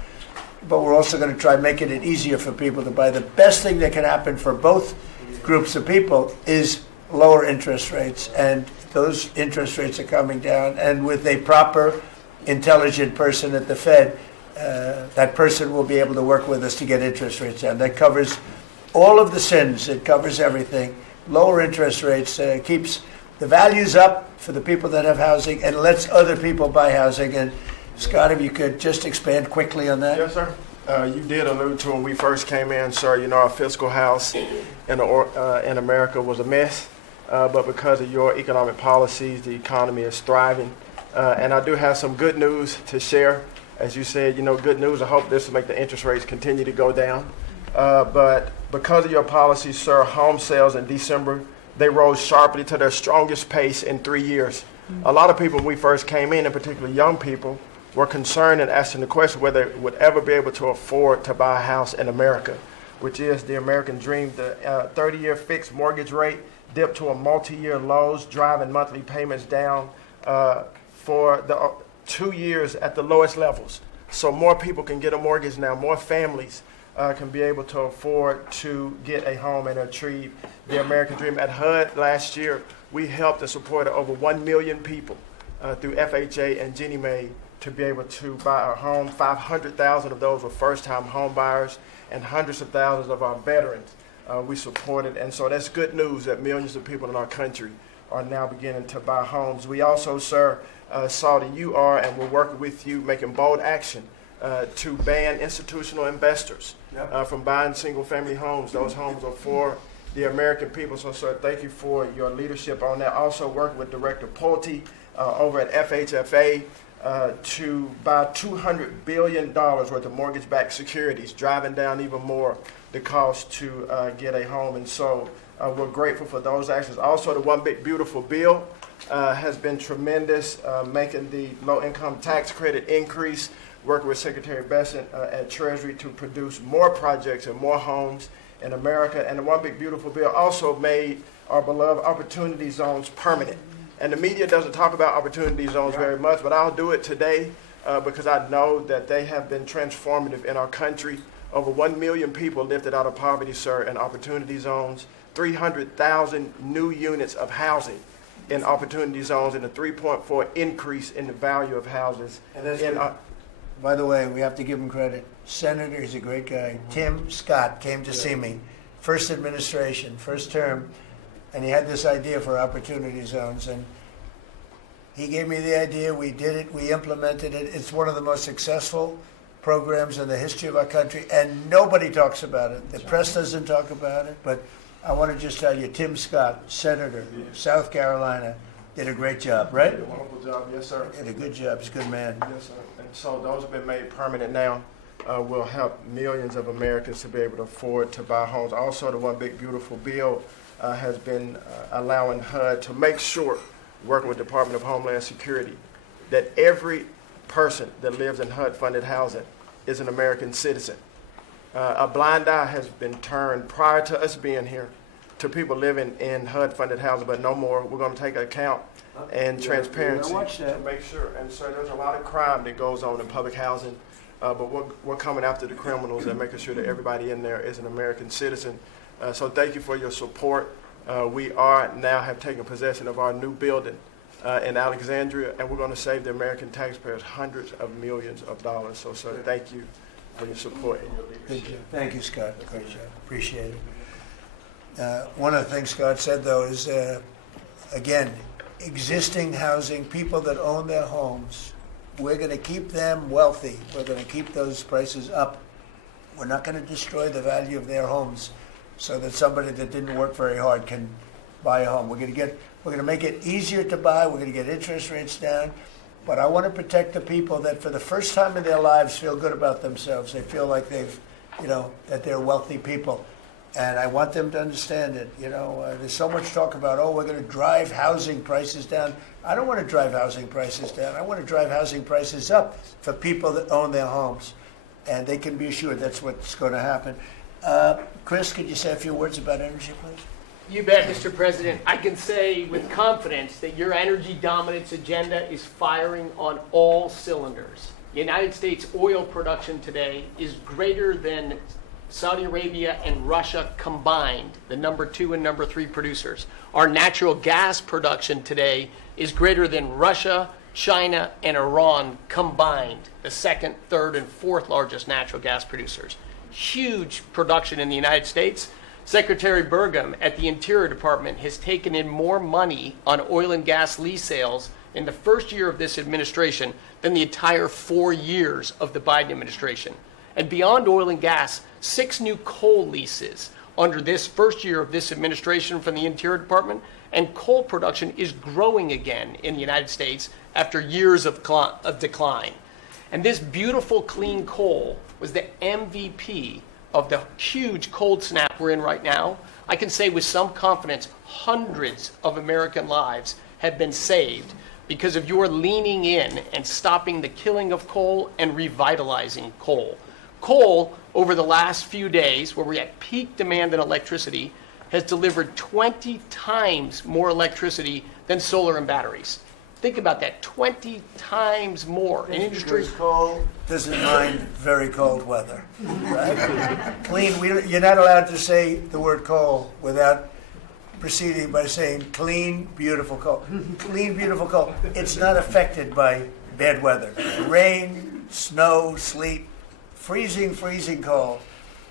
But we're also going to try making it easier for people to buy. The best thing that can happen for both groups of people is lower interest rates. And those interest rates are coming down. And with a proper, intelligent person at the Fed, that person will be able to work with us to get interest rates down. That covers all of the sins. It covers everything. Lower interest rates keeps the values up for the people that have housing and lets other people buy housing. And Scott, if you could just expand quickly on that. Yes, sir. You did allude to when we first came in, sir, you know, our fiscal house in America was a mess. But because of your economic policies, the economy is thriving. And I do have some good news to share. As you said, you know, good news. I hope this will make the interest rates continue to go down. But because of your policies, sir, home sales in December, they rose sharply to their strongest pace in 3 years. A lot of people, when we first came in particular young people, were concerned and asking the question whether they would ever be able to afford to buy a house in America, which is the American dream. The 30-year fixed mortgage rate dipped to a multi-year lows, driving monthly payments down for the 2 years at the lowest levels. So more people can get a mortgage now, more families can be able to afford to get a home and achieve the American dream. At HUD last year, we helped and supported over 1 million people through FHA and Ginnie Mae to be able to buy a home. 500,000 of those were first-time home buyers, and hundreds of thousands of our veterans we supported. And so that's good news that millions of people in our country are now beginning to buy homes. We also, sir, saw that you are, and we're working with you, making bold action to ban institutional investors from buying single-family homes. Those homes are for the American people. So, sir, thank you for your leadership on that. Also working with Director Pulte over at FHFA to buy $200 billion worth of mortgage-backed securities, driving down even more the cost to get a home. And so we're grateful for those actions. Also, the One Big Beautiful Bill has been tremendous, making the low-income tax credit increase, working with Secretary Besant at Treasury to produce more projects and more homes in America. And the One Big Beautiful Bill also made our beloved opportunity zones permanent. And the media doesn't talk about opportunity zones very much, but I'll do it today because I know that they have been transformative in our country. Over 1 million people lifted out of poverty, sir, in opportunity zones, 300,000 new units of housing in opportunity zones, and a 3.4 increase in the value of houses. And by the way, we have to give him credit. Senator, he's a great guy. Tim Scott came to see me, first administration, first term, and he had this idea for opportunity zones. And he gave me the idea. We did it. We implemented it. It's one of the most successful programs in the history of our country, and nobody talks about it. The press doesn't talk about it, but I want to just tell you, Tim Scott, Senator, South Carolina, did a great job, right? Did a wonderful job, yes, sir. Did a good job. He's a good man. Yes, sir. And so those have been made permanent now. Will help millions of Americans to be able to afford to buy homes. Also, the One Big Beautiful Bill has been allowing HUD to make sure, working with the Department of Homeland Security, that every person that lives in HUD-funded housing is an American citizen. A blind eye has been turned prior to us being here to people living in HUD-funded housing, but no more. We're going to take account and transparency to make sure. And so there's a lot of crime that goes on in public housing, but we're coming after the criminals and making sure that everybody in there is an American citizen. So thank you for your support. We are now have taken possession of our new building in Alexandria, and we're going to save the American taxpayers hundreds of millions of dollars. So, sir, thank you for your support and your leadership. Thank you, Scott. Great job. Appreciate it. One of the things Scott said, though, is, again, existing housing, people that own their homes, we're going to keep them wealthy. We're going to keep those prices up. We're not going to destroy the value of their homes so that somebody that didn't work very hard can buy a home. We're going to make it easier to buy. We're going to get interest rates down. But I want to protect the people that for the first time in their lives feel good about themselves. They feel like they've, that they're wealthy people. And I want them to understand it. There's so much talk about, we're going to drive housing prices down. I don't want to drive housing prices down. I want to drive housing prices up for people that own their homes. And they can be assured that's what's going to happen. Chris, could you say a few words about energy, please? You bet, Mr. President. I can say with confidence that your energy dominance agenda is firing on all cylinders. United States oil production today is greater than Saudi Arabia and Russia combined, the number 2 and number 3 producers. Our natural gas production today is greater than Russia, China, and Iran combined, the 2nd, 3rd, and 4th largest natural gas producers. Huge production in the United States. Secretary Burgum at the Interior Department has taken in more money on oil and gas lease sales in the first year of this administration than the entire 4 years of the Biden administration. And beyond oil and gas, 6 new coal leases under this first year of this administration from the Interior Department, and coal production is growing again in the United States after years of decline. And this beautiful clean coal was the MVP of the huge cold snap we're in right now. I can say with some confidence, hundreds of American lives have been saved because of your leaning in and stopping the killing of coal and revitalizing coal. Coal, over the last few days, where we're at peak demand in electricity, has delivered 20 times more electricity than solar and batteries. Think about that, 20 times more. An industry Because coal doesn't mind very cold weather, right? You're not allowed to say the word coal without proceeding by saying clean, beautiful coal. Clean, beautiful coal. It's not affected by bad weather. Rain, snow, sleet, freezing cold.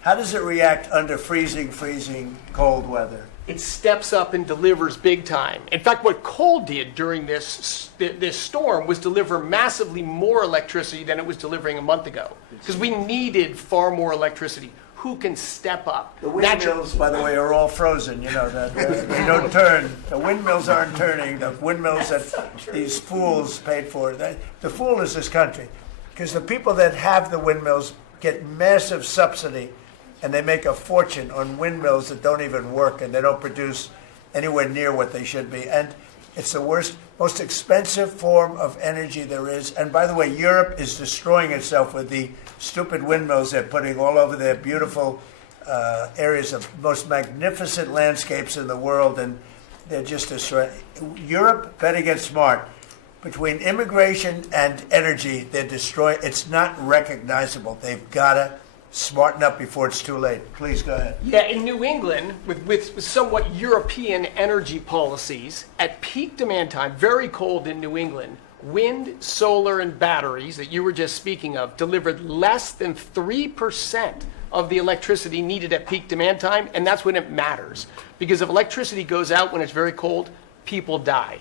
How does it react under freezing cold weather? it steps up and delivers big time. In fact, what coal did during this storm was deliver massively more electricity than it was delivering a month ago, because we needed far more electricity. Who can step up? The windmills, by the way, are all frozen. You know that they don't turn. The windmills aren't turning. The windmills that these fools paid for. The fool is this country, because the people that have the windmills get massive subsidy, and they make a fortune on windmills that don't even work, and they don't produce anywhere near what they should be. And it's the worst, most expensive form of energy there is. And by the way, Europe is destroying itself with the stupid windmills they're putting all over their beautiful areas of most magnificent landscapes in the world, and they're just destroying. Europe better get smart. Between immigration and energy, they're destroying. It's not recognizable. They've got to smarten up before it's too late. Please go ahead. Yeah, in New England, with somewhat European energy policies, at peak demand time, very cold in New England, wind, solar, and batteries that you were just speaking of delivered less than 3% of the electricity needed at peak demand time, and that's when it matters. Because if electricity goes out when it's very cold, people die.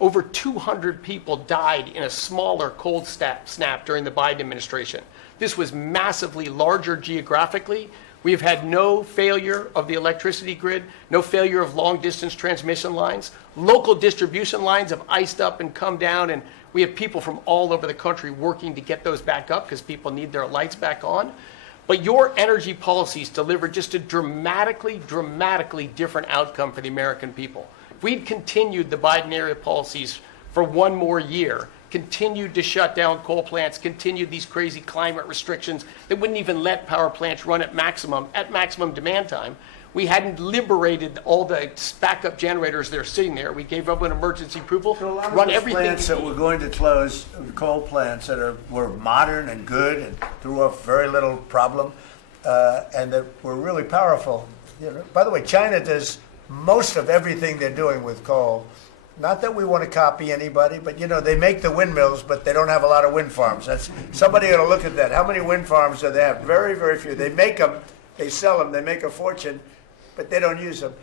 Over 200 people died in a smaller cold snap during the Biden administration. This was massively larger geographically. We've had no failure of the electricity grid, no failure of long-distance transmission lines. Local distribution lines have iced up and come down, and we have people from all over the country working to get those back up because people need their lights back on. But your energy policies delivered just a dramatically different outcome for the American people. If we'd continued the Biden-era policies for one more year, continued to shut down coal plants, continued these crazy climate restrictions that wouldn't even let power plants run at maximum demand time, we hadn't liberated all the backup generators that are sitting there. We gave up an emergency approval, So a lot of run those everything. plants that were going to close, coal plants that were modern and good and threw up very little problem, and that were really powerful. You know, by the way, China does most of everything they're doing with coal. Not that we want to copy anybody, but you know, they make the windmills, but they don't have a lot of wind farms. That's somebody ought to look at that. How many wind farms do they have? Very, very few. They make them, they sell them, they make a fortune, but they don't use them.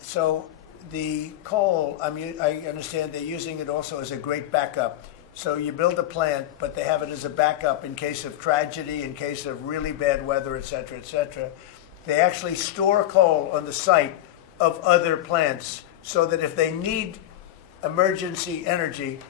So the coal, I mean, I understand they're using it also as a great backup. So you build a plant, but they have it as a backup in case of tragedy, in case of really bad weather, et cetera, et cetera. They actually store coal on the site of other plants so that if they need emergency energy,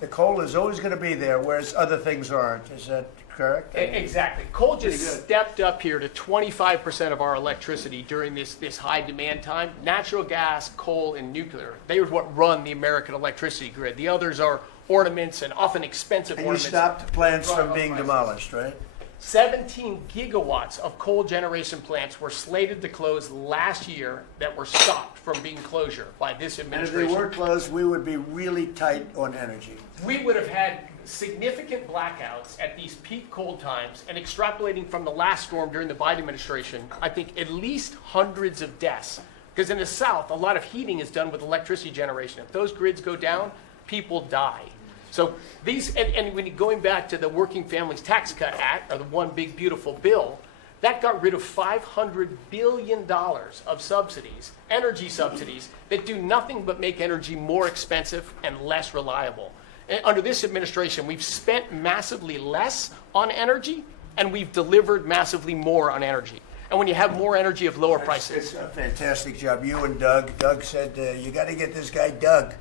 the coal is always going to be there, whereas other things aren't. Is that correct? Exactly. Coal just stepped up here to 25% of our electricity during this high demand time. Natural gas, coal, and nuclear. They are what run the American electricity grid. The others are ornaments and often expensive And you ornaments. stopped plants from being demolished, right? 17 gigawatts of coal generation plants were slated to close last year that were stopped from being closure by this And if administration. they were closed, we would be really tight on energy. We would have had significant blackouts at these peak cold times, and extrapolating from the last storm during the Biden administration, I think at least hundreds of deaths. Because in the South, a lot of heating is done with electricity generation. If those grids go down, people die. So these, and when you're going back to the Working Families Tax Cut Act, or the One Big Beautiful Bill, that got rid of $500 billion of subsidies, energy subsidies, that do nothing but make energy more expensive and less reliable. And under this administration, we've spent massively less on energy, and we've delivered massively more on energy. And when you have more energy of lower prices. It's a fantastic job. You and Doug. Doug said, you got to get this guy Doug.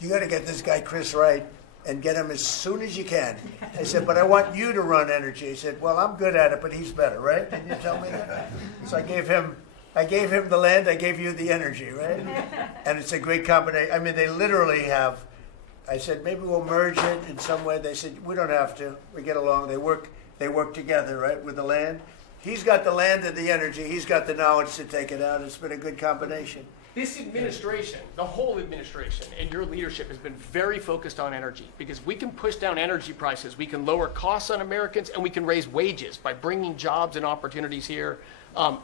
You got to get this guy Chris right and get him as soon as you can. I said, but I want you to run energy. He said, well, I'm good at it, but he's better, right? Didn't you tell me that? So I gave him the land, I gave you the energy, right? And it's a great combination. I mean, they literally have, I said, maybe we'll merge it in some way. They said, we don't have to. We get along. They work together, right, with the land. He's got the land and the energy. He's got the knowledge to take it out. It's been a good combination. This administration, the whole administration, and your leadership has been very focused on energy, because we can push down energy prices, we can lower costs on Americans, and we can raise wages by bringing jobs and opportunities here.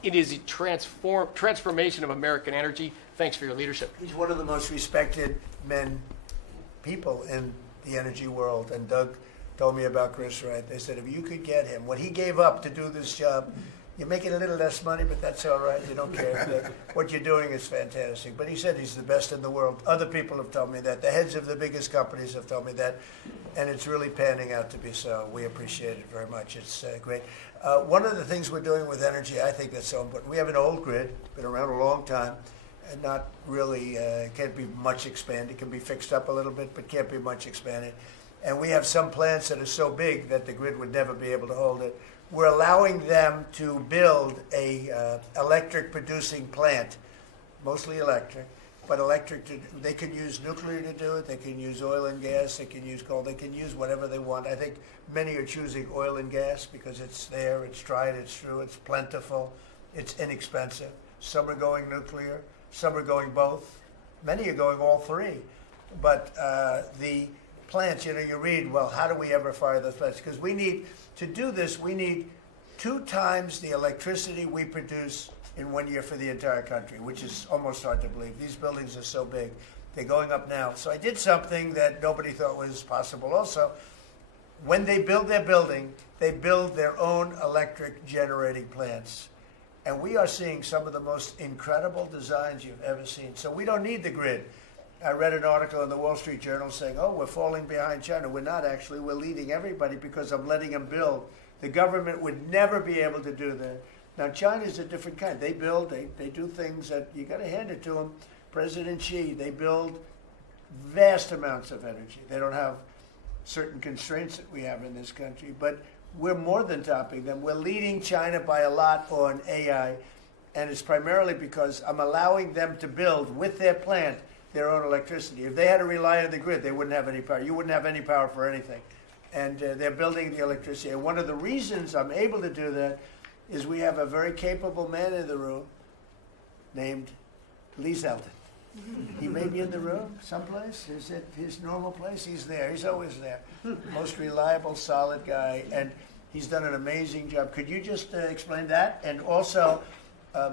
It is a transformation of American energy. Thanks for your leadership. He's one of the most respected people in the energy world. And Doug told me about Chris Wright. They said, if you could get him, what he gave up to do this job, you're making a little less money, but that's all right. You don't care. What you're doing is fantastic. But he said he's the best in the world. Other people have told me that. The heads of the biggest companies have told me that. And it's really panning out to be so. We appreciate it very much. It's great. One of the things we're doing with energy, I think that's so important. We have an old grid, been around a long time, and not really, can't be much expanded. It can be fixed up a little bit, but can't be much expanded. And we have some plants that are so big that the grid would never be able to hold it. We're allowing them to build a electric producing plant, mostly electric, but they can use nuclear to do it, they can use oil and gas, they can use coal, they can use whatever they want. I think many are choosing oil and gas because it's there, it's tried, it's true, it's plentiful, it's inexpensive. Some are going nuclear, some are going both, many are going all three. But the plants, you read, well, how do we ever fire those plants? Because to do this, we need 2 times the electricity we produce in 1 year for the entire country, which is almost hard to believe. These buildings are so big. They're going up now. So I did something that nobody thought was possible also. When they build their building, they build their own electric generating plants. And we are seeing some of the most incredible designs you've ever seen. So we don't need the grid. I read an article in the Wall Street Journal saying, oh, we're falling behind China. We're not actually. We're leading everybody because I'm letting them build. The government would never be able to do that. Now, China's a different kind. They build, they do things that you got to hand it to them. President Xi, they build vast amounts of energy. They don't have certain constraints that we have in this country, but we're more than topping them. We're leading China by a lot on AI, and it's primarily because I'm allowing them to build with their plant their own electricity. If they had to rely on the grid, they wouldn't have any power. You wouldn't have any power for anything. And they're building the electricity. And one of the reasons I'm able to do that is we have a very capable man in the room named Lee Zeldin. He may be in the room someplace. Is it his normal place? He's there. He's always there. Most reliable, solid guy. And he's done an amazing job. Could you just explain that? And also,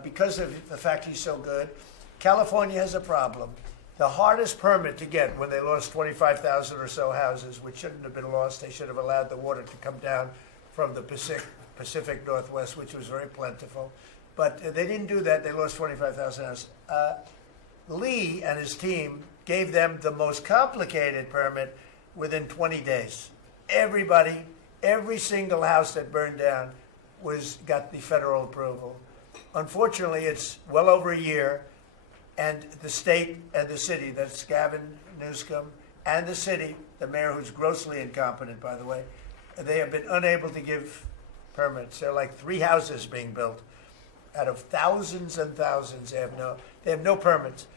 because of the fact he's so good, California has a problem. The hardest permit to get when they lost 25,000 or so houses, which shouldn't have been lost, they should have allowed the water to come down from the Pacific Northwest, which was very plentiful. But they didn't do that. They lost 25,000 houses. Lee and his team gave them the most complicated permit within 20 days. Every single house that burned down got the federal approval. Unfortunately, it's well over a year. And the state and the city, that's Gavin Newsom, and the city, the mayor who's grossly incompetent, by the way, they have been unable to give permits. There are like 3 houses being built out of thousands and thousands. They have no permits.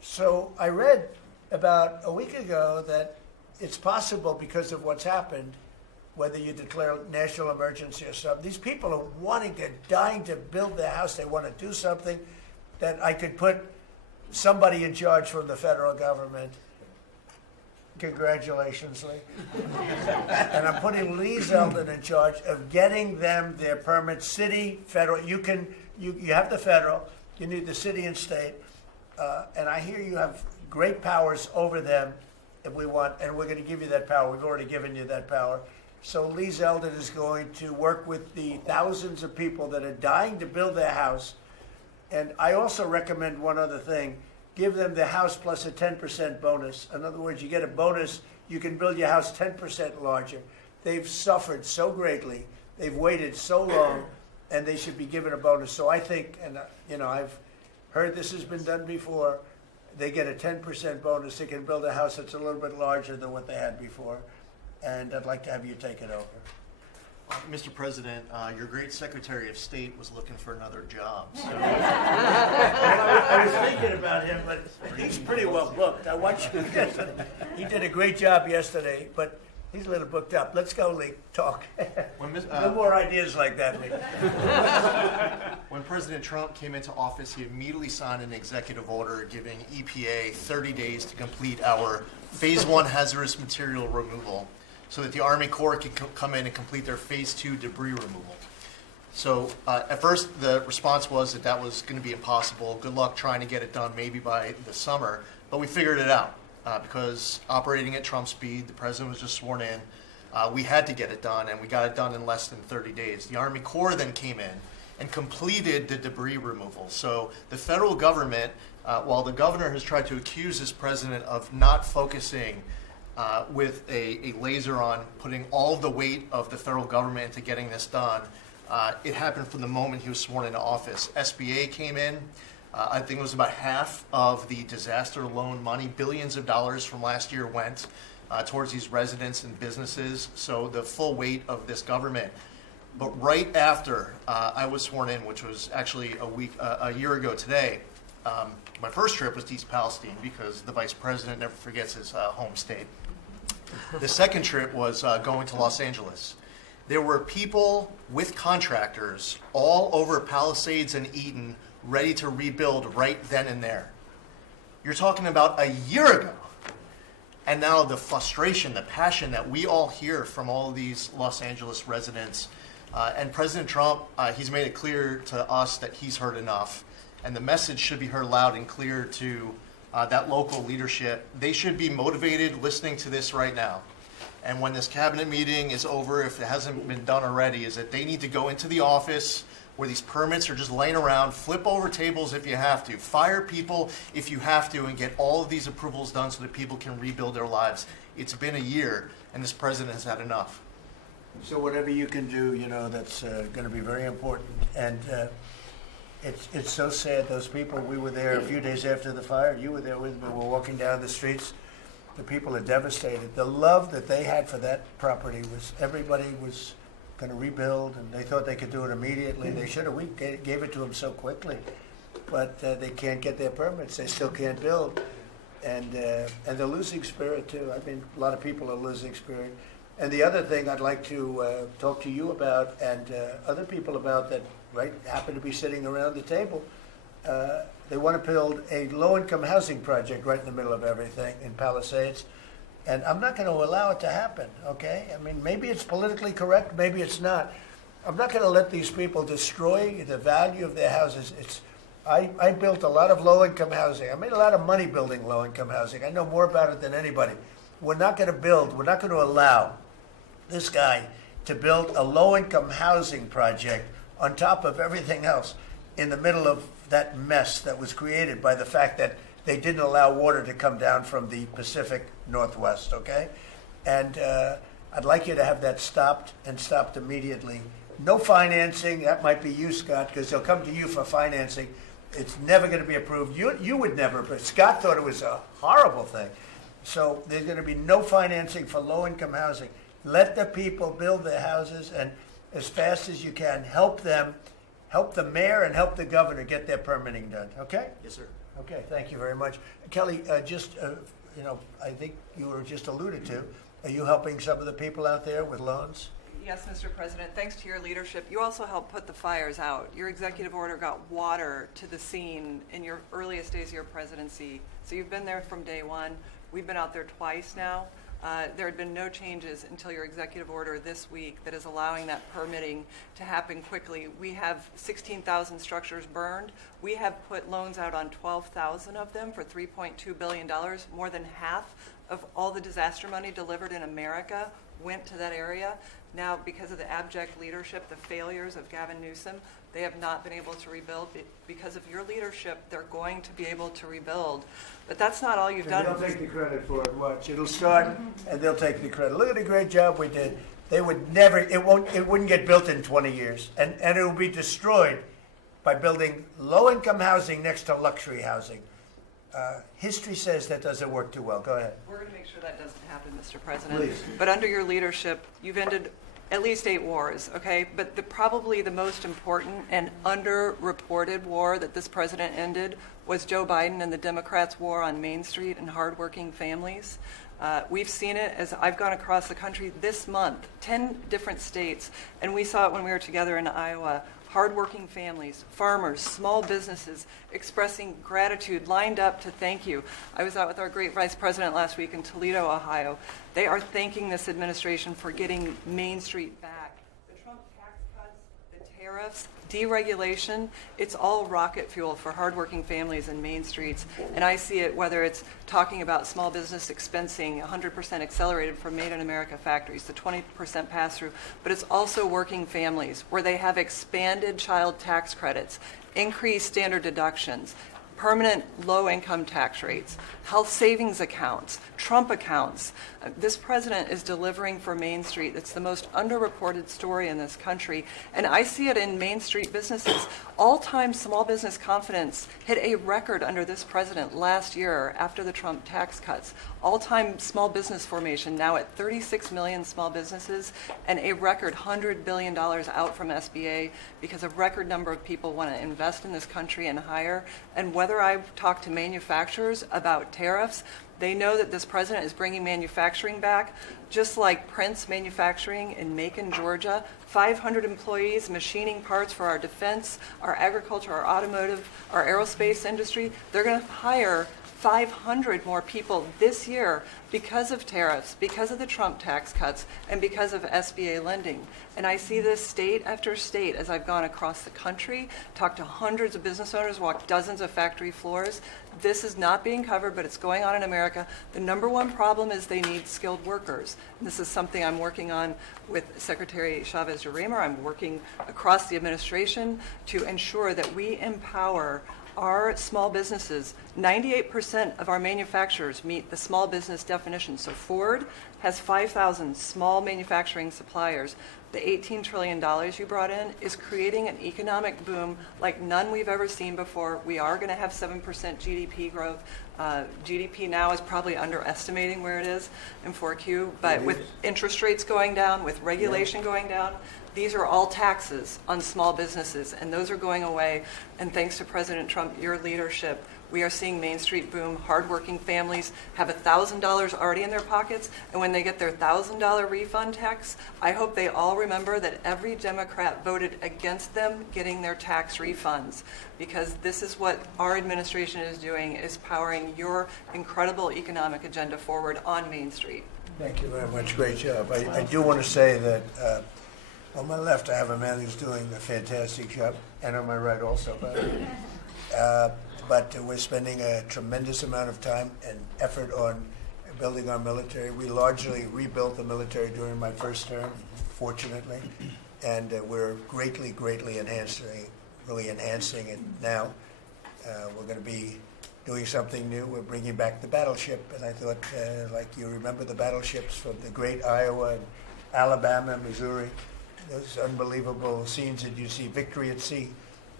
So I read about a week ago that it's possible because of what's happened whether you declare national emergency or something. These people are dying to build their house. They want to do something that I could put somebody in charge from the federal government. Congratulations, Lee. And I'm putting Lee Zeldin in charge of getting them their permits, city, federal. You have the federal, you need the city and state, and I hear you have great powers over them if we want, and we're going to give you that power. We've already given you that power. So Lee Zeldin is going to work with the thousands of people that are dying to build their house. And I also recommend one other thing. Give them the house plus a 10% bonus. In other words, you get a bonus, you can build your house 10% larger. They've suffered so greatly, they've waited so long, and they should be given a bonus. So I think, and I've heard this has been done before, they get a 10% bonus. They can build a house that's a little bit larger than what they had before. And I'd like to have you take it over. Mr. President, your great Secretary of State was looking for another job. So. I was thinking about him, but he's pretty well booked. I watched him yesterday. He did a great job yesterday, but he's a little booked up. Let's go, Lee. Talk. No more ideas like that, Lee. When President Trump came into office, he immediately signed an executive order giving EPA 30 days to complete our Phase 1 hazardous material removal, so that the Army Corps can come in and complete their Phase 2 debris removal. So at first, the response was that was going to be impossible. Good luck trying to get it done maybe by the summer. But we figured it out because operating at Trump speed, the president was just sworn in. We had to get it done, and we got it done in less than 30 days. The Army Corps then came in and completed the debris removal. So the federal government, while the governor has tried to accuse this president of not focusing with a laser on putting all of the weight of the federal government into getting this done. It happened from the moment he was sworn into office. SBA came in. I think it was about half of the disaster loan money, billions of dollars from last year went towards these residents and businesses. So the full weight of this government. But right after I was sworn in, which was actually a year ago today, my first trip was to East Palestine because the vice president never forgets his home state. The second trip was going to Los Angeles. There were people with contractors all over Palisades and Eaton ready to rebuild right then and there. You're talking about a year ago. And now the frustration, the passion that we all hear from all of these Los Angeles residents. And President Trump, he's made it clear to us that he's heard enough. And the message should be heard loud and clear to that local leadership. They should be motivated listening to this right now. And when this cabinet meeting is over, if it hasn't been done already, is that they need to go into the office where these permits are just laying around, flip over tables if you have to, fire people if you have to, and get all of these approvals done so that people can rebuild their lives. It's been a year, and this president has had enough. So whatever you can do, that's going to be very important. And it's so sad, those people, we were there a few days after the fire. You were there with me. We're walking down the streets. The people are devastated. The love that they had for that property was everybody was going to rebuild, and they thought they could do it immediately. They should have. We gave it to them so quickly. But they can't get their permits. They still can't build. And they're losing spirit, too. I mean, a lot of people are losing spirit. And the other thing I'd like to talk to you about and other people about that happen to be sitting around the table, they want to build a low-income housing project right in the middle of everything in Palisades. And I'm not going to allow it to happen, okay? I mean, maybe it's politically correct, maybe it's not. I'm not going to let these people destroy the value of their houses. I built a lot of low-income housing. I made a lot of money building low-income housing. I know more about it than anybody. We're not going to allow this guy to build a low-income housing project on top of everything else in the middle of that mess that was created by the fact that they didn't allow water to come down from the Pacific Northwest, okay? And I'd like you to have that stopped and stopped immediately. No financing. That might be you, Scott, because they'll come to you for financing. It's never going to be approved. You would never, but Scott thought it was a horrible thing. So there's going to be no financing for low-income housing. Let the people build their houses, and as fast as you can, help them, help the mayor and help the governor get their permitting done, okay? Yes, sir. Okay, thank you very much. Kelly, I think you were just alluded to, Are you helping some of the people out there with loans? Yes, Mr. President, thanks to your leadership, you also helped put the fires out. Your executive order got water to the scene in your earliest days of your presidency. So you've been there from day one. We've been out there twice now. There had been no changes until your executive order this week that is allowing that permitting to happen quickly. We have 16,000 structures burned. We have put loans out on 12,000 of them for $3.2 billion. More than half of all the disaster money delivered in America went to that area. Now, because of the abject leadership, the failures of Gavin Newsom, they have not been able to rebuild. Because of your leadership, they're going to be able to rebuild. But that's not all you've done. They'll take the credit for it. Watch, it'll start, and they'll take the credit. Look at the great job we did. They would never. It wouldn't get built in 20 years, and it will be destroyed by building low-income housing next to luxury housing. History says that doesn't work too well. Go ahead. We're going to make sure that doesn't happen, Mr. President. Please. But under your leadership, you've ended at least 8 wars, okay? But probably the most important and underreported war that this president ended was Joe Biden and the Democrats' war on Main Street and hardworking families. We've seen it as I've gone across the country this month, 10 different states, and we saw it when we were together in Iowa. Hardworking families, farmers, small businesses expressing gratitude, lined up to thank you. I was out with our great Vice President last week in Toledo, Ohio. They are thanking this administration for getting Main Street back. The Trump tax cuts, the tariffs, deregulation, it's all rocket fuel for hardworking families and Main Streets. And I see it whether it's talking about small business expensing, 100% accelerated for Made in America factories, the 20% pass-through, but it's also working families where they have expanded child tax credits, increased standard deductions, permanent low-income tax rates, health savings accounts, Trump accounts. This president is delivering for Main Street. It's the most underreported story in this country, and I see it in Main Street businesses. All-time small business confidence hit a record under this president last year after the Trump tax cuts. All-time small business formation now at 36 million small businesses, and a record $100 billion out from SBA because a record number of people want to invest in this country and hire. And whether I've talked to manufacturers about tariffs, they know that this president is bringing manufacturing back, just like Prince Manufacturing in Macon, Georgia. 500 employees machining parts for our defense, our agriculture, our automotive, our aerospace industry. They're going to hire 500 more people this year because of tariffs, because of the Trump tax cuts, and because of SBA lending. And I see this state after state as I've gone across the country, talked to hundreds of business owners, walked dozens of factory floors. This is not being covered, but it's going on in America. The number one problem is they need skilled workers. And this is something I'm working on with Secretary Chavez-DeRemer. I'm working across the administration to ensure that we empower our small businesses. 98% of our manufacturers meet the small business definition. So Ford has 5,000 small manufacturing suppliers. The $18 trillion you brought in is creating an economic boom like none we've ever seen before. We are going to have 7% GDP growth. GDP now is probably underestimating where it is in 4Q, but with interest rates going down, with regulation going down, these are all taxes on small businesses, and those are going away. And thanks to President Trump, your leadership, we are seeing Main Street boom. Hardworking families have $1,000 already in their pockets, and when they get their $1,000 refund tax, I hope they all remember that every Democrat voted against them getting their tax refunds, because this is what our administration is doing, is powering your incredible economic agenda forward on Main Street. Thank you very much. Great job. I do want to say that on my left, I have a man who's doing a fantastic job, and on my right also. But we're spending a tremendous amount of time and effort on building our military. We largely rebuilt the military during my first term, fortunately, and we're greatly enhancing it now. We're going to be doing something new. We're bringing back the battleship, and I thought, like you remember the battleships from the great Iowa and Alabama, Missouri, those unbelievable scenes that you see, Victory at Sea.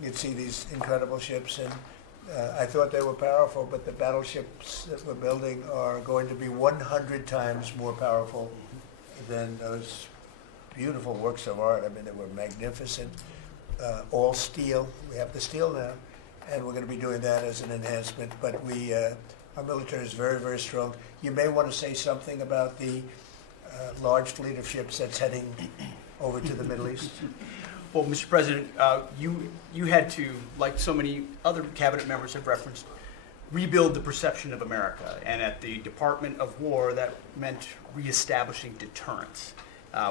You'd see these incredible ships, and I thought they were powerful, but the battleships that we're building are going to be 100 times more powerful than those beautiful works of art. I mean, they were magnificent, all steel. We have the steel now, and we're going to be doing that as an enhancement, but our military is very strong. You may want to say something about the large fleet of ships that's heading over to the Middle East? Well, Mr. President, you had to, like so many other cabinet members have referenced, rebuild the perception of America. And at the Department of War, that meant reestablishing deterrence.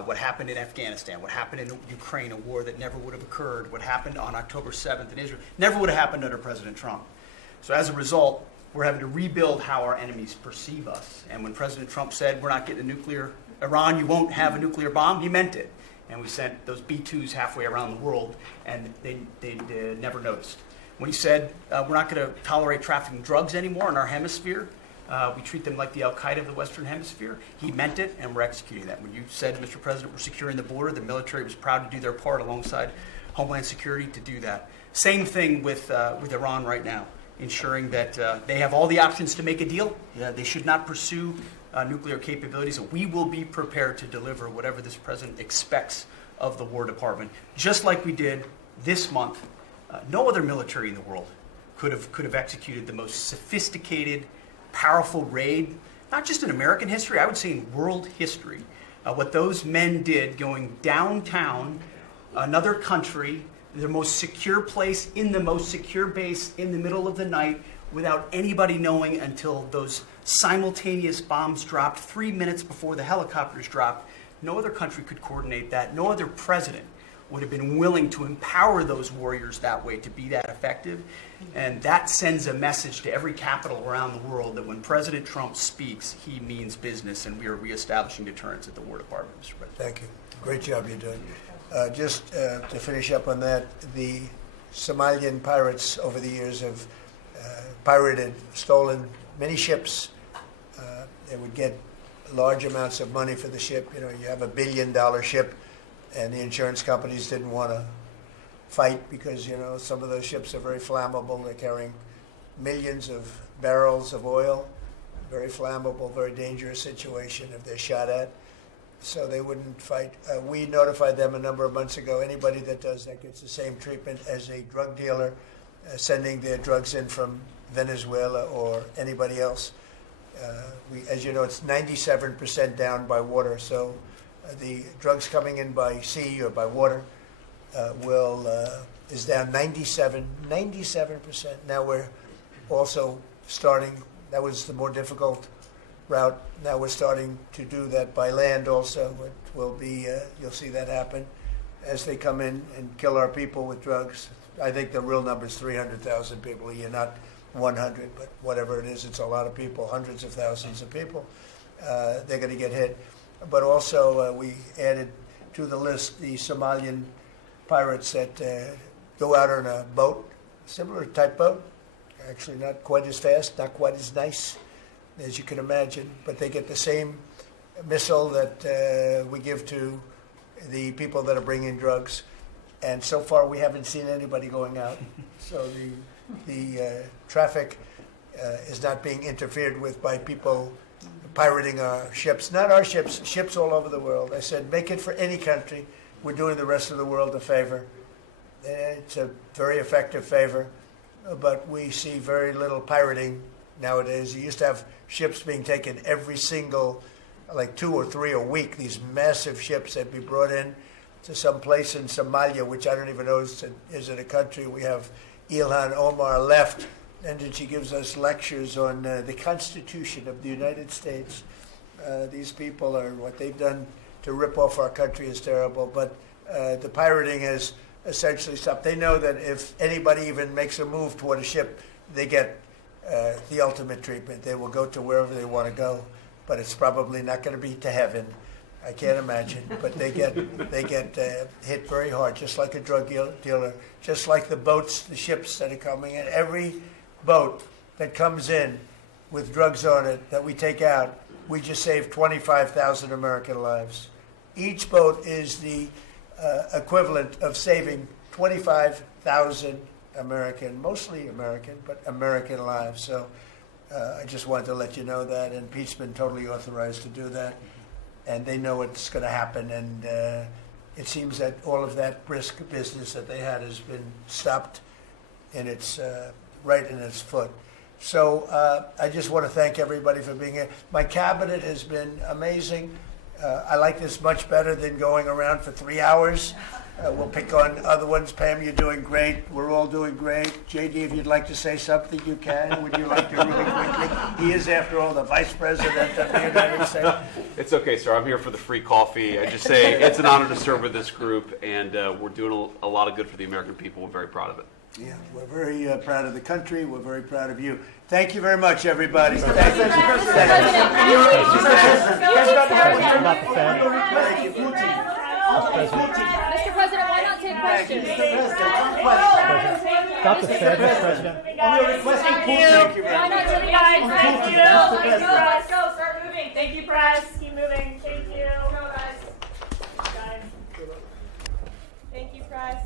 What happened in Afghanistan, what happened in Ukraine, a war that never would have occurred, what happened on October 7th in Israel, never would have happened under President Trump. So as a result, we're having to rebuild how our enemies perceive us. And when President Trump said, we're not getting a nuclear, Iran, you won't have a nuclear bomb, he meant it. And we sent those B-2s halfway around the world, and they never noticed. When he said, we're not going to tolerate trafficking drugs anymore in our hemisphere, we treat them like the Al-Qaeda of the Western Hemisphere, he meant it, and we're executing that. When you said, Mr. President, we're securing the border, the military was proud to do their part alongside Homeland Security to do that. Same thing with Iran right now, ensuring that they have all the options to make a deal. They should not pursue nuclear capabilities, and we will be prepared to deliver whatever this president expects of the War Department, just like we did this month. No other military in the world could have executed the most sophisticated, powerful raid, not just in American history, I would say in world history. What those men did going downtown, another country, the most secure place in the most secure base in the middle of the night, without anybody knowing until those simultaneous bombs dropped 3 minutes before the helicopters dropped. No other country could coordinate that. No other president would have been willing to empower those warriors that way to be that effective. And that sends a message to every capital around the world that when President Trump speaks, he means business, and we are reestablishing deterrence at the War Department, Mr. President. Thank you. Great job you're doing. Just to finish up on that, the Somalian pirates over the years have pirated, stolen many ships. They would get large amounts of money for the ship. You know, you have $1 billion ship, and the insurance companies didn't want to fight because, you know, some of those ships are very flammable. They're carrying millions of barrels of oil. Very flammable, very dangerous situation if they're shot at. So they wouldn't fight. We notified them a number of months ago. Anybody that does that gets the same treatment as a drug dealer sending their drugs in from Venezuela or anybody else. As you know, it's 97% down by water. So the drugs coming in by sea or by water is down 97%. Now we're also starting. That was the more difficult route. Now we're starting to do that by land also. It will be, you'll see that happen as they come in and kill our people with drugs. I think the real number is 300,000 people a year, not 100, but whatever it is, it's a lot of people, hundreds of thousands of people. They're going to get hit. But also we added to the list the Somalian pirates that go out on a boat, similar type boat, actually not quite as fast, not quite as nice as you can imagine, but they get the same missile that we give to the people that are bringing drugs. And so far, we haven't seen anybody going out. So the traffic is not being interfered with by people pirating our ships. Not our ships, ships all over the world. I said, make it for any country. We're doing the rest of the world a favor. It's a very effective favor, but we see very little pirating nowadays. You used to have ships being taken every single, like 2 or 3 a week, these massive ships that be brought in to some place in Somalia, which I don't even know is it a country. We have Ilhan Omar left, and then she gives us lectures on the Constitution of the United States. These people are, what they've done to rip off our country is terrible, but the pirating has essentially stopped. They know that if anybody even makes a move toward a ship, they get the ultimate treatment. They will go to wherever they want to go, but it's probably not going to be to heaven. I can't imagine, but they get hit very hard, just like a drug dealer, just like the boats, the ships that are coming in. Every boat that comes in with drugs on it that we take out, we just save 25,000 American lives. Each boat is the equivalent of saving 25,000 mostly American, but American lives. So I just wanted to let you know that, and Pete's been totally authorized to do that. And they know what's going to happen, and it seems that all of that brisk business that they had has been stopped in its right in its foot. So I just want to thank everybody for being here. My cabinet has been amazing. I like this much better than going around for 3 hours. We'll pick on other ones. Pam, you're doing great. We're all doing great. JD, if you'd like to say something, you can. Would you like to really quickly? He is, after all, the Vice President of the United States. It's okay, sir. I'm here for the free coffee. I just say it's an honor to serve with this group, and we're doing a lot of good for the American people. We're very proud of it. Yeah, we're very proud of the country. We're very proud of you. Thank you very much, everybody. Thank you. Mr. President, why not take questions? Stop the Fed, Mr. President. Thank you very Why much. not take Guys, questions? thank you. Let's go. Start moving. Thank you, press. Keep moving. Thank you. Go, guys. Thank you, press.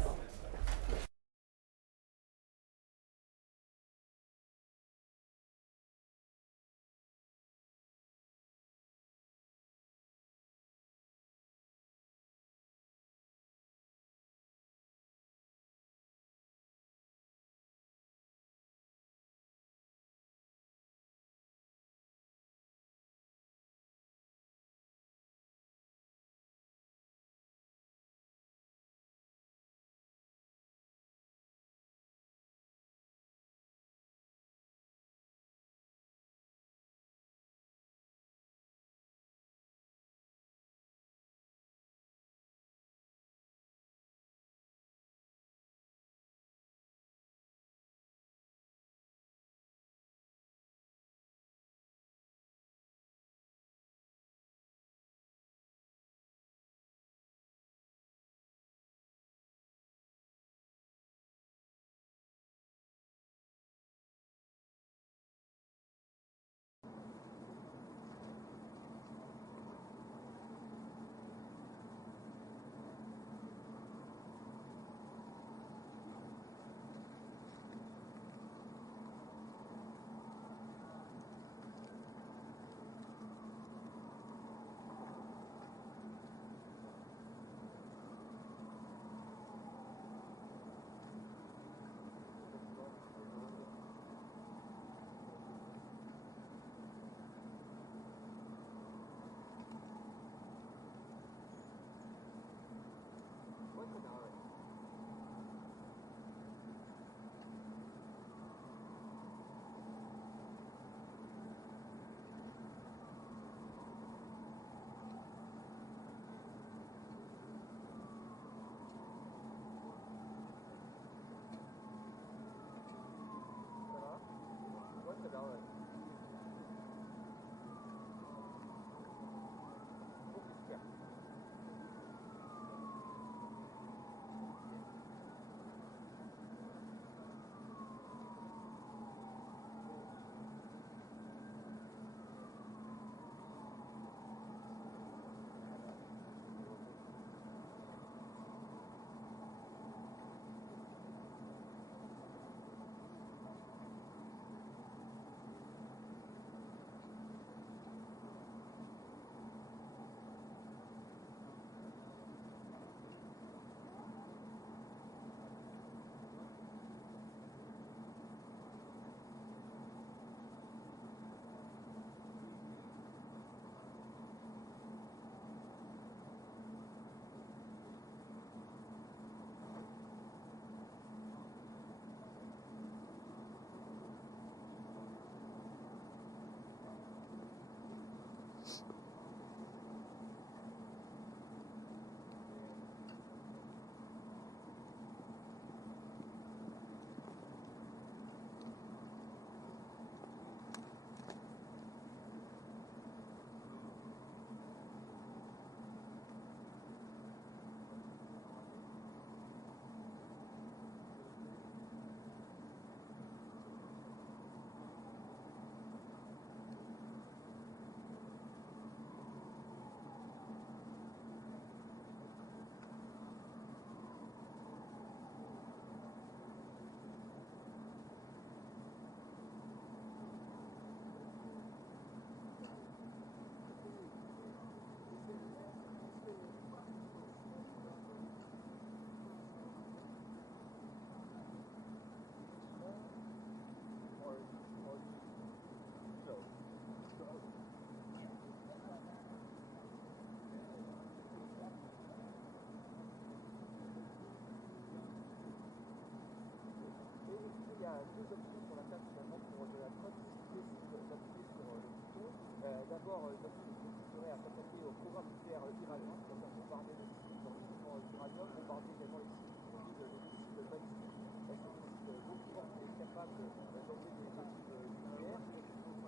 deux options sur la table finalement pour de la fraude si on décide d'appuyer sur le bouton. D'abord, l'option consisterait à s'attaquer au programme nucléaire iranien, c'est-à-dire bombarder le site d'enrichissement d'uranium, bombarder également les sites de missiles balistiques. Est-ce que ce groupe est capable d'envoyer des ogives nucléaires?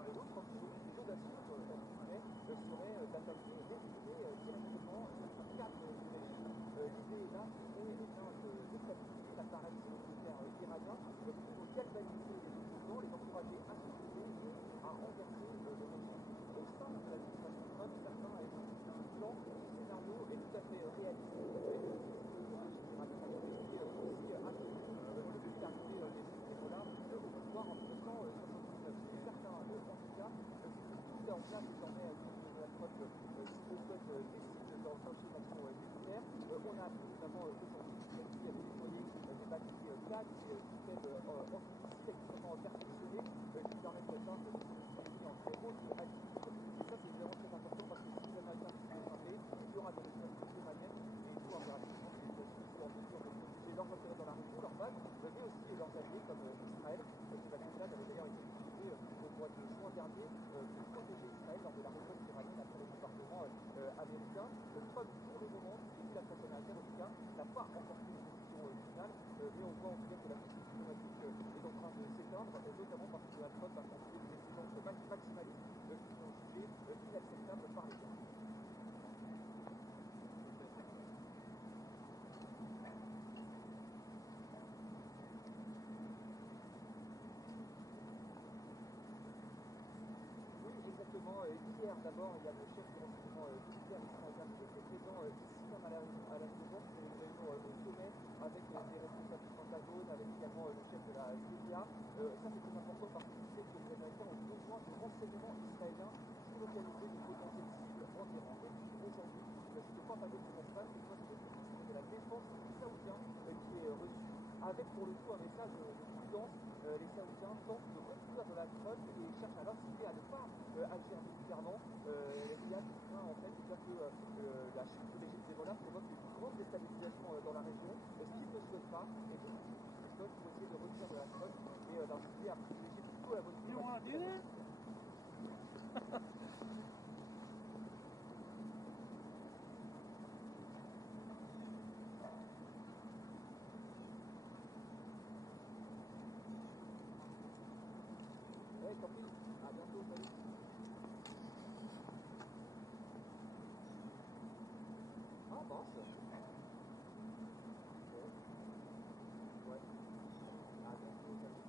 L'autre option, une audacieux serait d'attaquer, d'éliminer directement le cadre du régime. L'idée là serait de déstabiliser l'appareil sécuritaire iranien pour galvaniser les opposants, les encourager à se lever et à renverser le régime. Au sein de l'administration Trump, certains a évoqué un plan, ce scénario est tout à fait réaliste. Le régime iranien a aussi acquis depuis l'arrivée des Hezbollah au pouvoir en 1979. C'est certain, en tout cas, c'est en place désormais de la fraude, si je souhaite, décide dans le chantier d'action militaire. On a appris notamment aujourd'hui qui a déployé des batteries TAG, des systèmes anti-missiles extrêmement perfectionnés qui permettent d'atteindre des cibles en très haute altitude. Et ça, c'est évidemment très important parce que si les Américains sont frappés, il y aura des responsabilités iraniennes et il faut impérativement que les États-Unis soient en mesure de protéger leurs intérêts dans la région, leurs bases, mais aussi leurs alliés comme Israël. Ces batteries-là avaient d'ailleurs été utilisées au mois de juin dernier pour protéger Israël lors de la révolte iranienne après les bombardements américains. Trump, pour le moment, depuis la presse américaine en tout cas, n'a pas encore pris de décision finale, mais on voit en tout cas que la politique diplomatique est en train de s'éteindre, notamment parce que la Trump a continué des décisions maximalistes qui sont jugées inacceptables par les gens. Hier, d'abord, il y a le chef du renseignement militaire israélien qui était présent ici, même à la maison, c'est une réunion au sommet avec des responsables du Pentagone, avec également le chef de la CIA. Ça, c'est très important parce qu'il sait que les Américains ont besoin de renseignements israéliens pour localiser des potentielles cibles en Iran. Et puis aujourd'hui, c'est le Pentagone qui s'installe, c'est quoi? C'est le ministre de la Défense saoudien qui est reçu avec pour le coup un message de prudence. Les Saoudiens tentent de retenir de la fraude et cherchent à l'inciter à ne pas agir militairement. Il y a tout un en fait, que la chute du régime d'Ebola provoque une grande déstabilisation dans la région, ce qu'ils ne souhaitent pas, et donc ils souhaitent pour essayer de retenir de la fraude et d'inciter à privilégier plutôt la bonne diplomatie. À bientôt, salut. Ah, mince. Ouais. À bientôt, salut.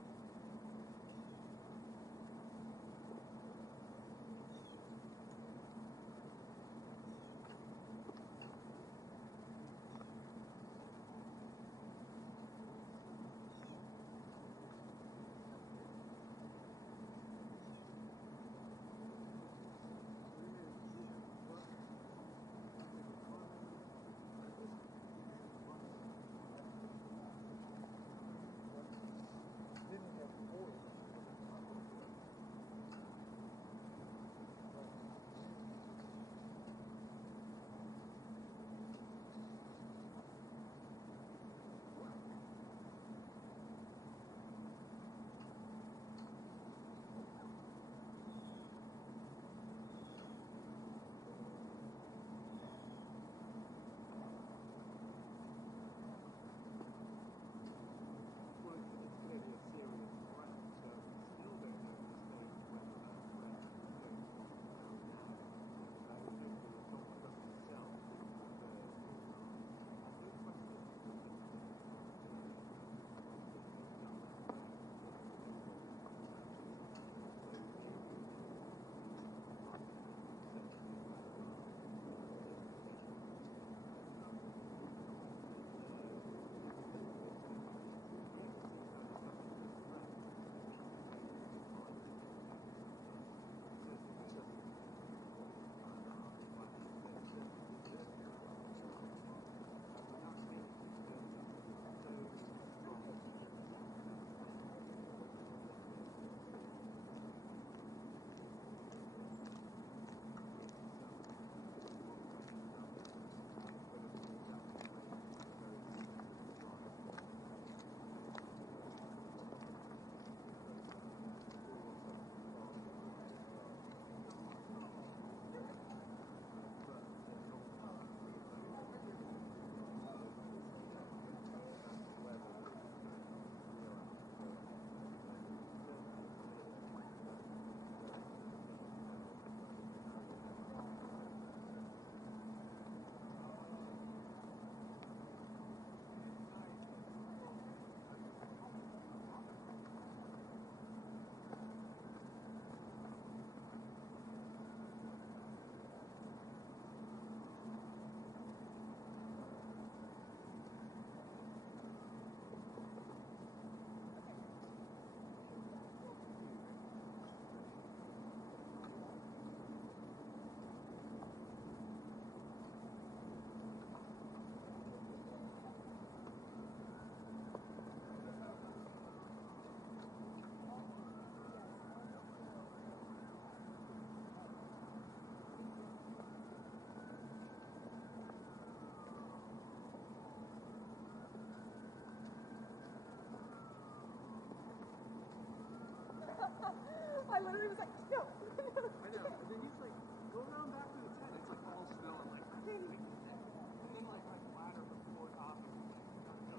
I literally was like, no. I know. And then he's like, go around back to the tent. It's like all snow. I'm like, I can't even get there. And then like my ladder was float off and I'm like, no.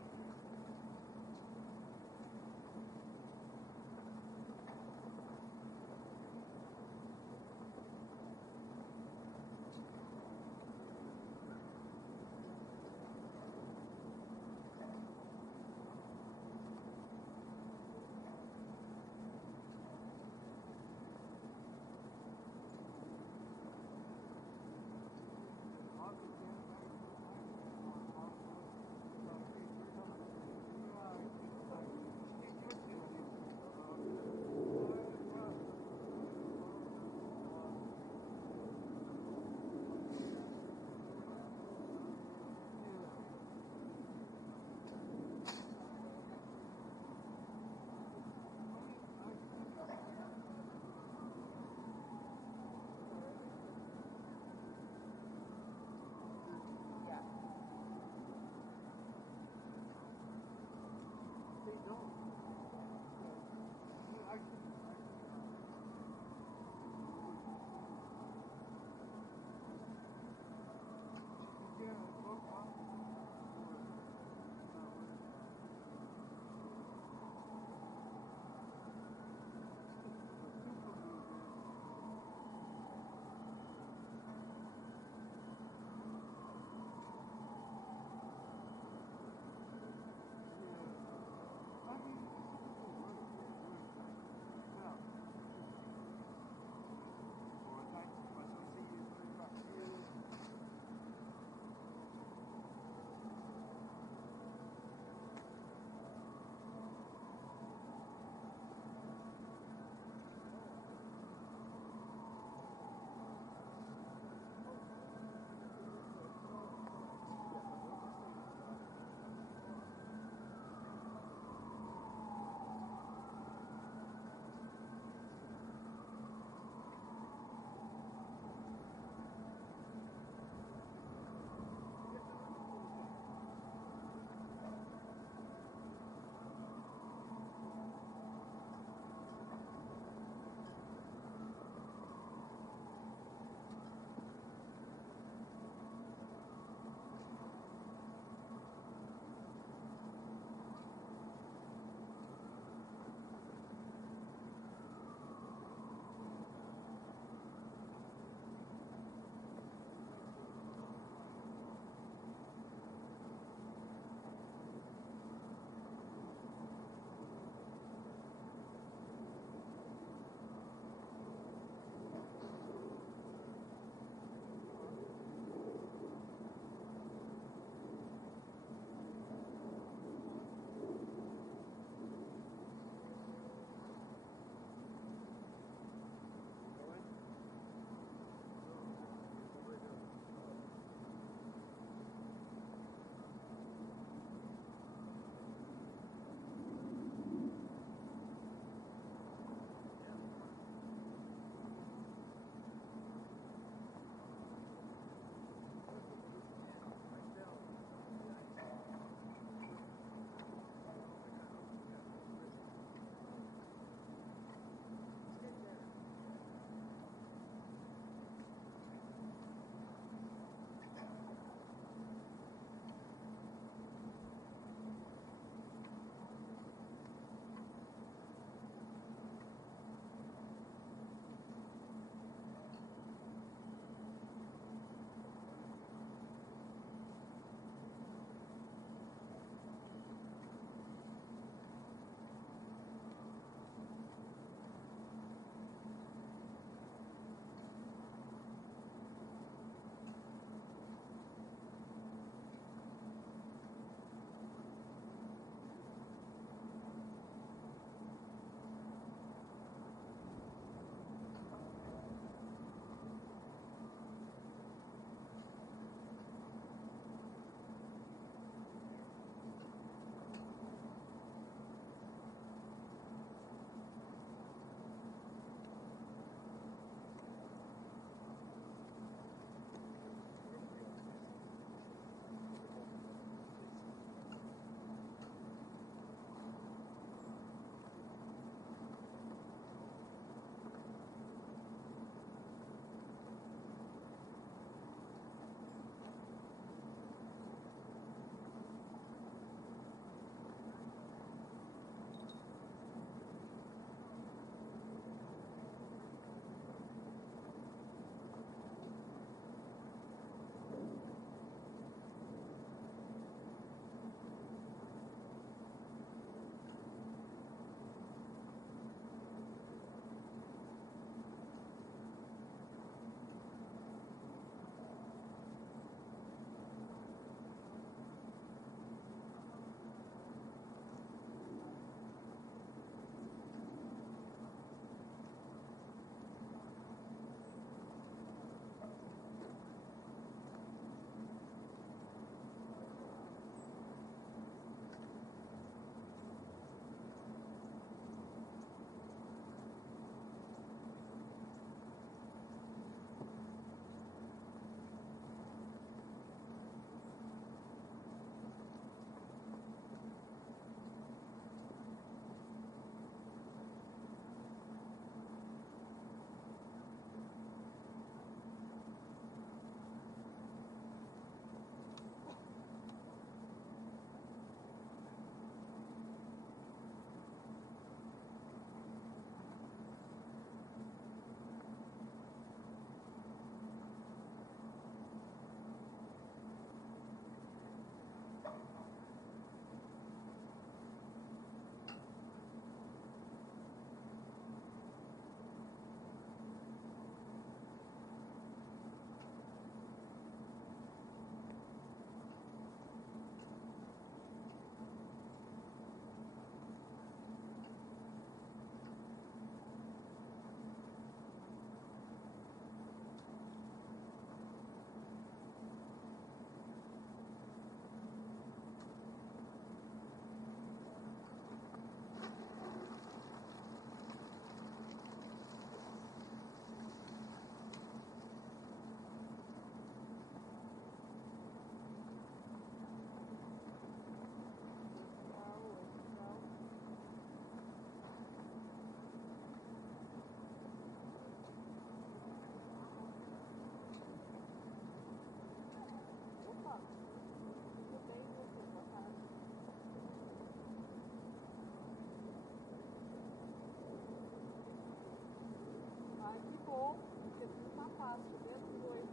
gasto, menos coisa.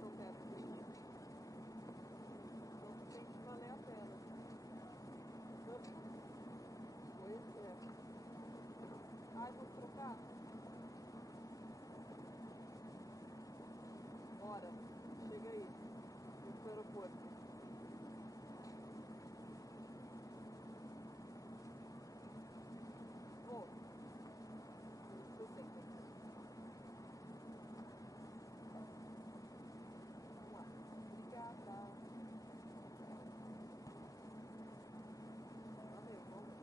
São teto frio. Então tem que valer a pena. Pois é. Ai, vou trocar? Bora. Chega aí. Vem pro aeroporto. Bom. 60. Vamos lá. Obrigada. Valeu, vamos.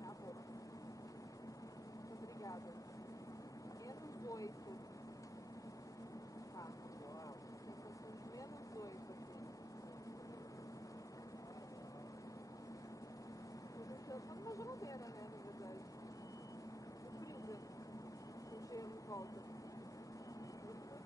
Acabou. Muito obrigada. Menos 8. Tá. Menos 8 aqui. Eu tô numa geladeira, né, na verdade. O freezer. O gelo em volta. Freezer.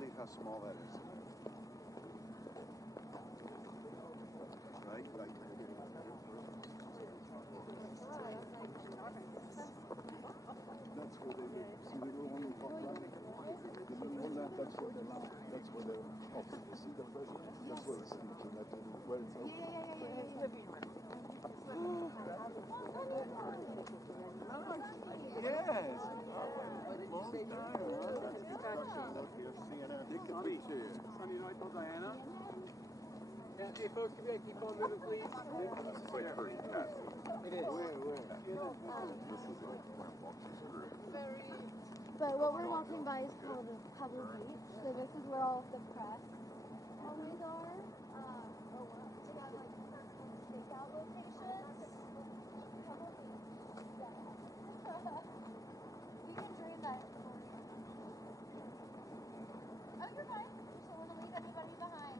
believe how small that is. Right? Like, that's where they live. See the little one we talked about? The little one that's where the line. That's where the office. You see the president? That's where the signature. That's where it's open. Yes. Long time, huh? It could be. Sunday night till Diana. Hey, folks, can we keep on moving, please? It is. Where? This is where I'm walking through. But what we're walking by is called the Pebble Beach. So this is where all of the press always are. They got like personal stakeout locations. Pebble Beach. Yeah. You can dream that. Oh, you're fine. Just don't want to leave anybody behind.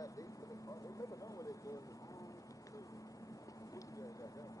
got dates for the car. They never know when they're doing this. What you guys got that?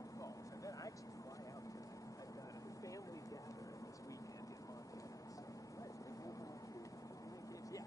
phone calls, and then I actually fly out to a family gathering this weekend in Montana. So, yeah.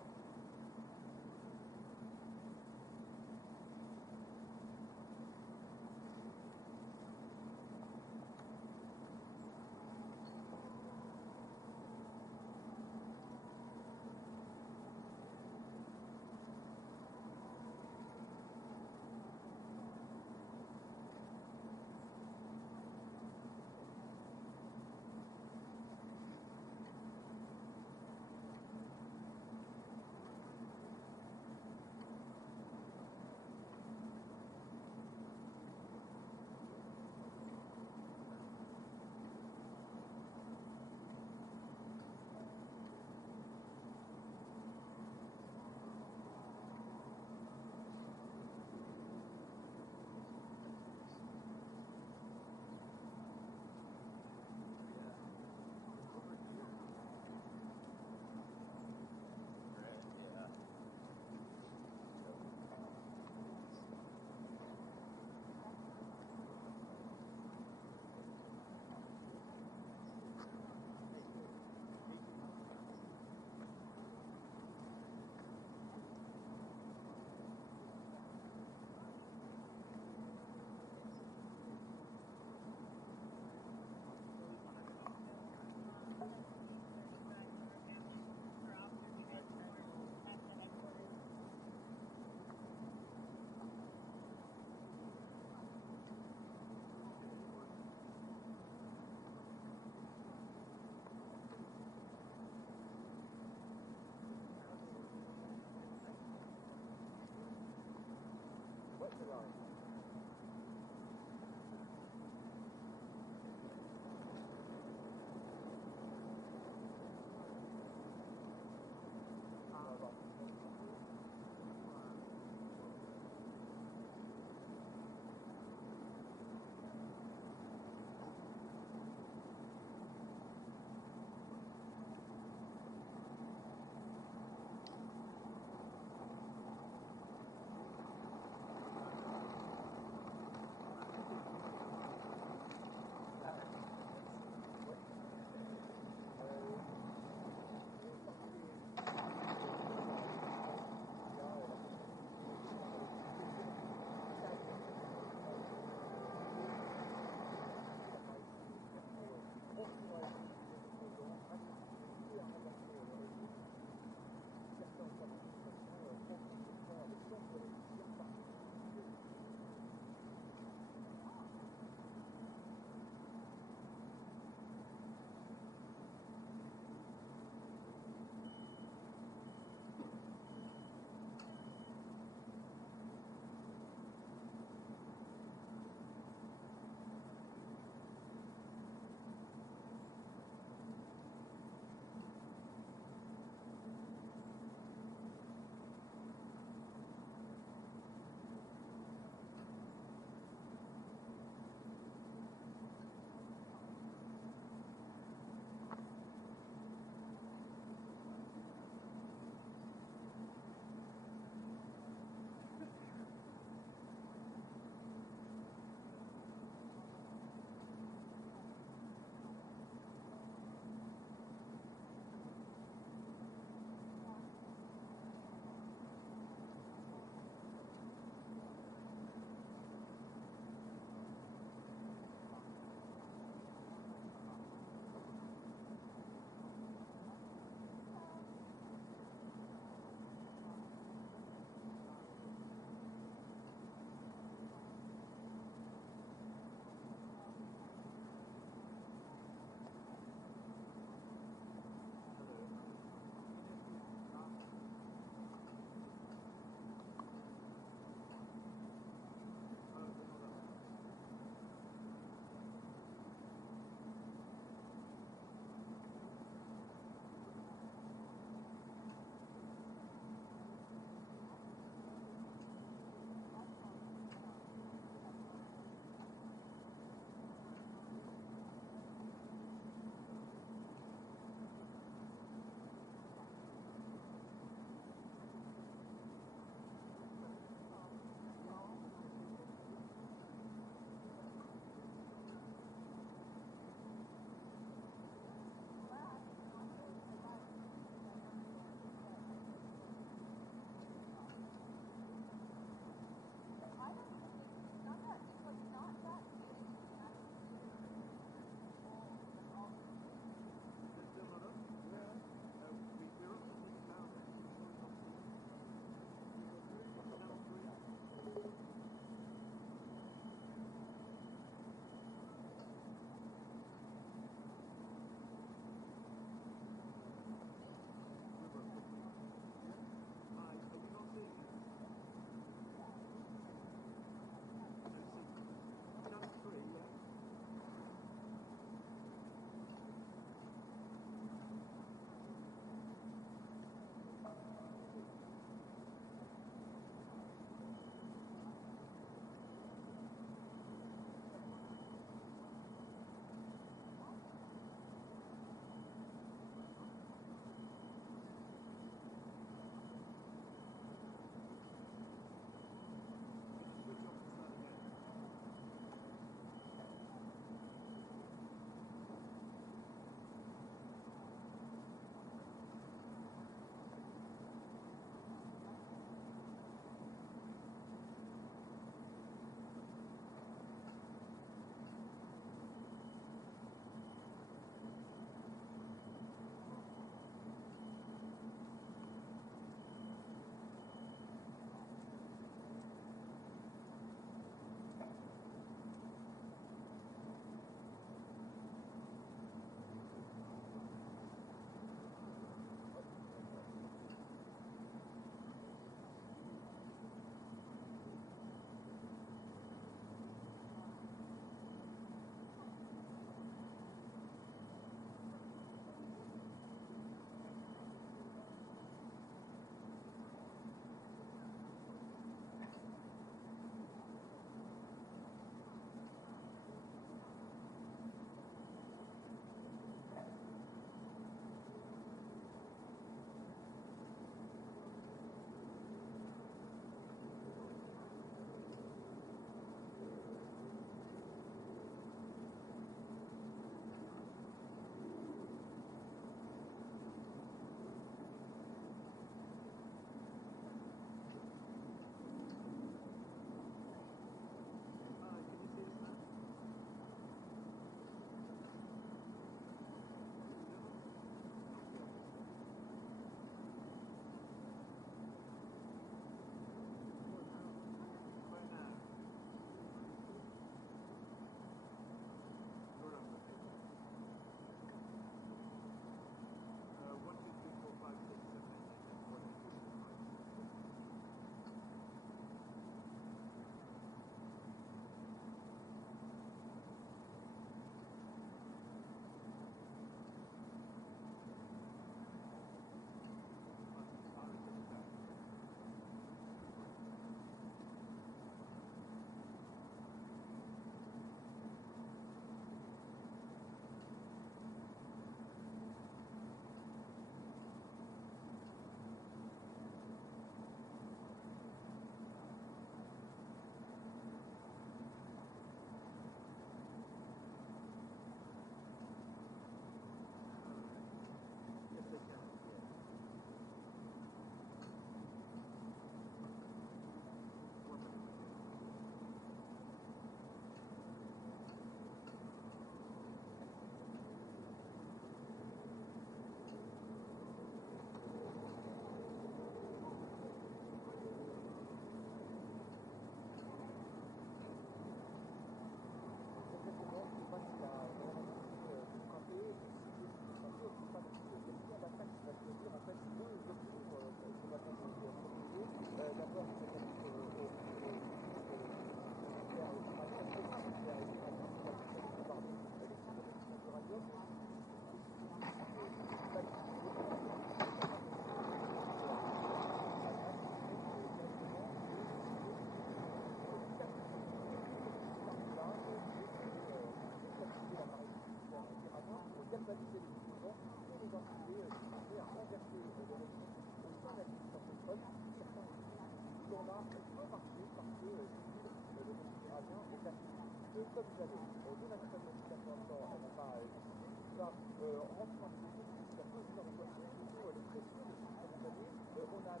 comme vous avez Donald Trump qui a pour l'instant, elle n'a pas qui va rentrer dans le pays, qui va poser dans le voiture, les pressions de ce que vous avez. On a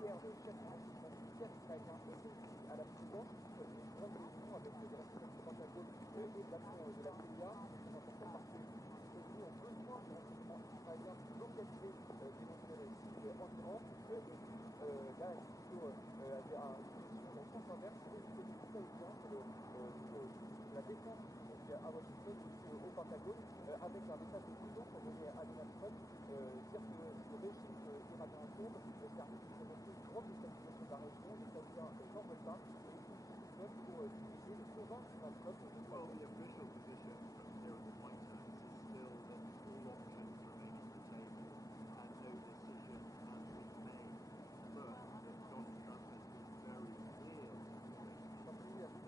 hier de 4 Israéliens à la présidence, une grande réunion avec de la présidence du Pentagone et de l'action de la CIA, qui sont importants parce que les États-Unis ont besoin de renseignements israéliens pour localiser des intérêts civils en Iran. Et là, c'est plutôt une controverse et c'est les Israéliens, c'est la défense à Washington, au Pentagone, avec un message de prudence pour donner à Donald Trump, dire que le régime iranien tombe, c'est un risque de provoquer une grande déstabilisation de la région, les Saoudiens n'en veulent pas, et ils utilisent pour essayer de convaincre Donald Trump de Well, the official position here at the White House is still that all options remain on the table and no decision has been made. But that Donald Trump has been very clear that let's take the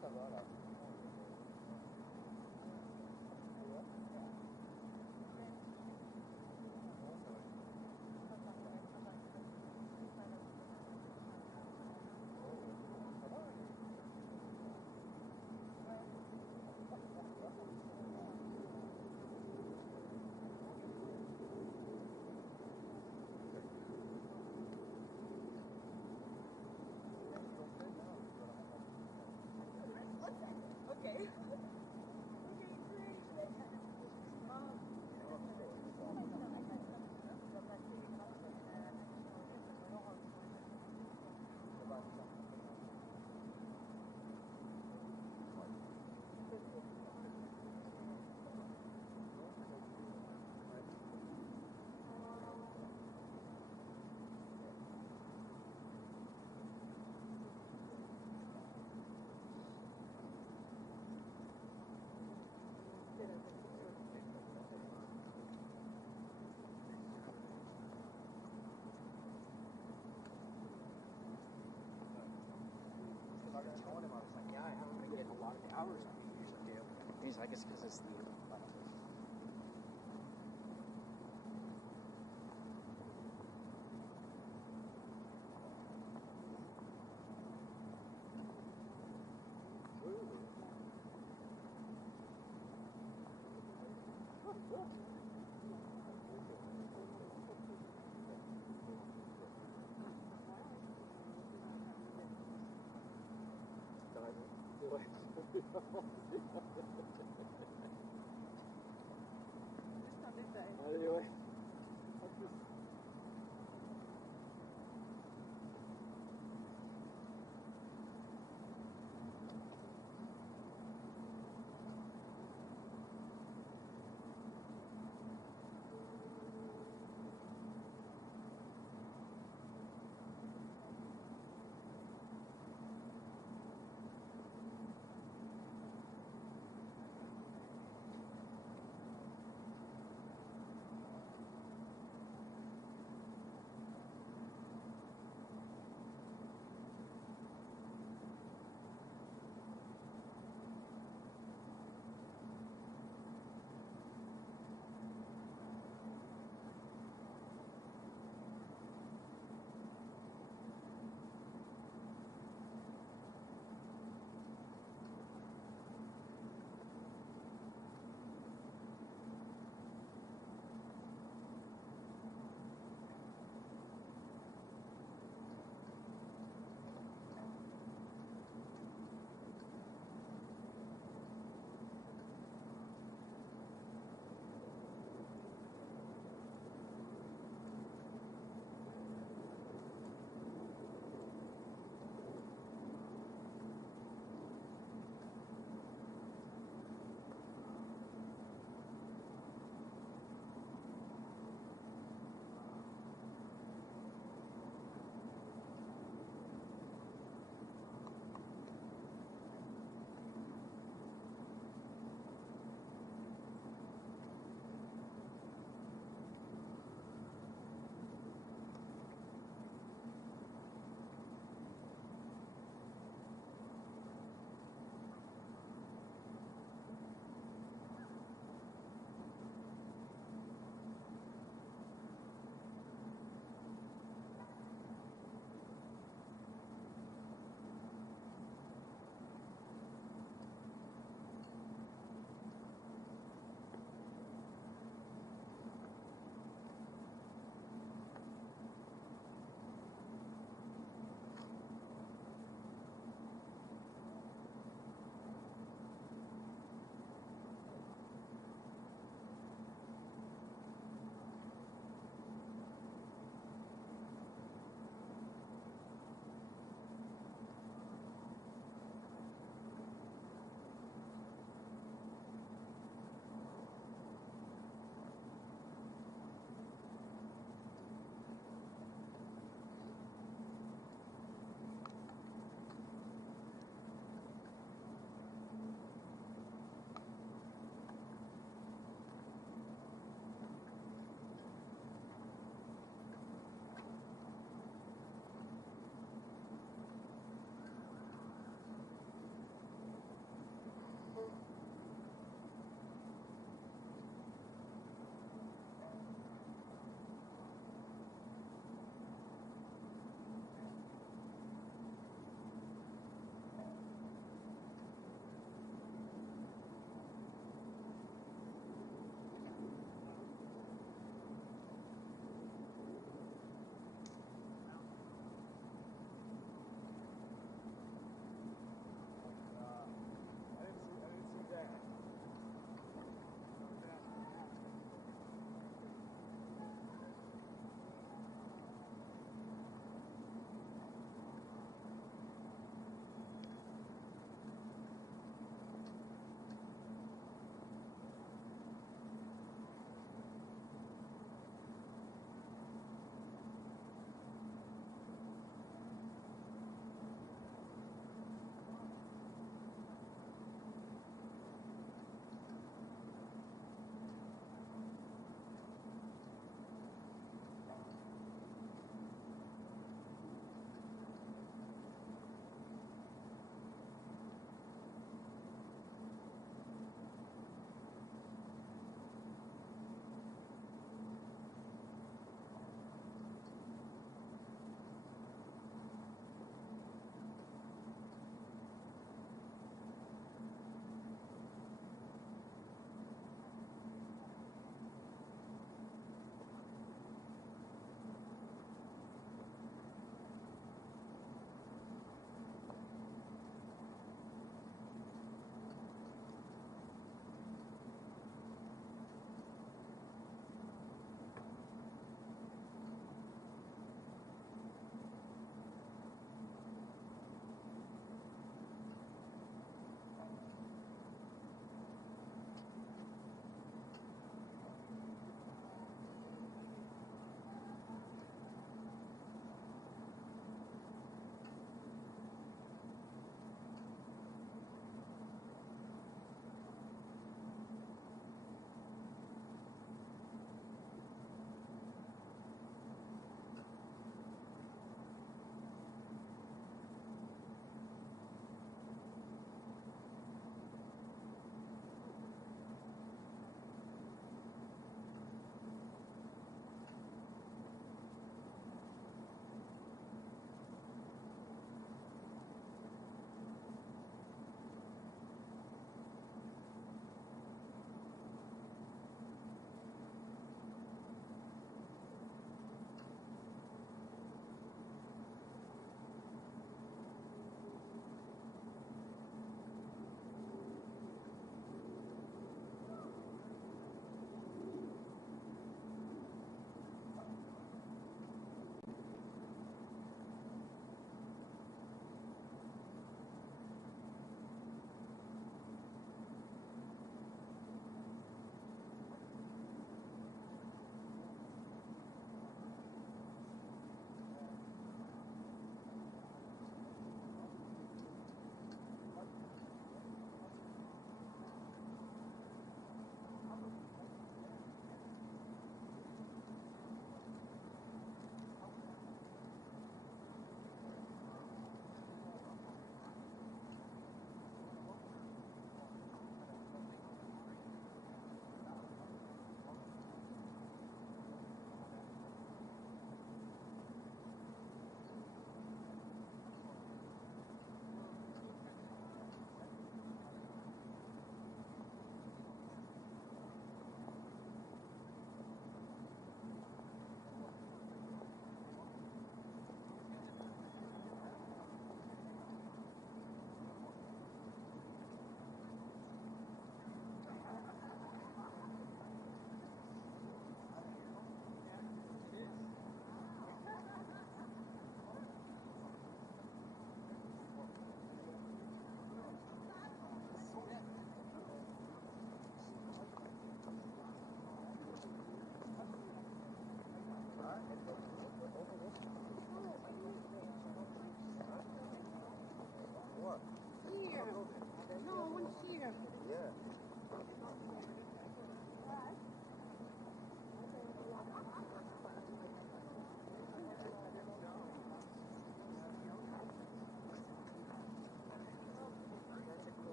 ça va là. Telling him, I was like, yeah, I haven't been getting a lot of hours that we usually do. And he's like, it's because it's the Anyway.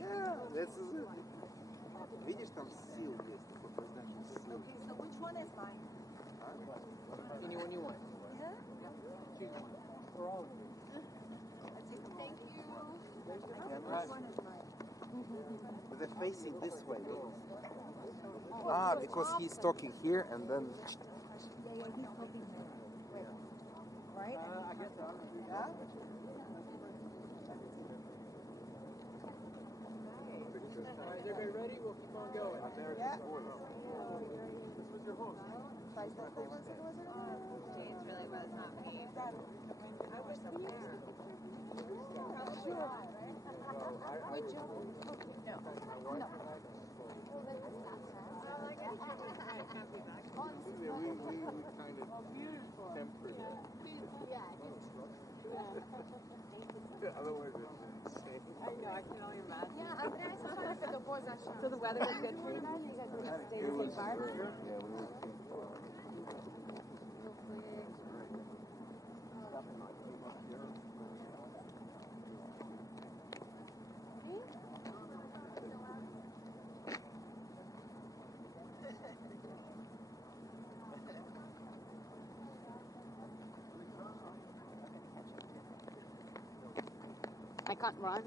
Yeah, this is it. Видишь, там сил есть, такой позначение сил. Okay, so which one is mine? Anyone you want. Yeah? Choose one. For all of you. Thank you. Camera. Which one is mine? But they're facing this way. Ah, because he's talking here and then... Yeah, he's talking here. Wait. Right? I guess so. Yeah? Alright, is everybody ready? We'll keep on going. Yeah. This was your home. James really was not me. I was the parent. Sure. Would you? No. No. We kind of tempered it. Otherwise, it's insane. I know, I can only imagine. So the weather was good for you guys? You guys were going to stay in the same bar? Yeah, we were I can't run.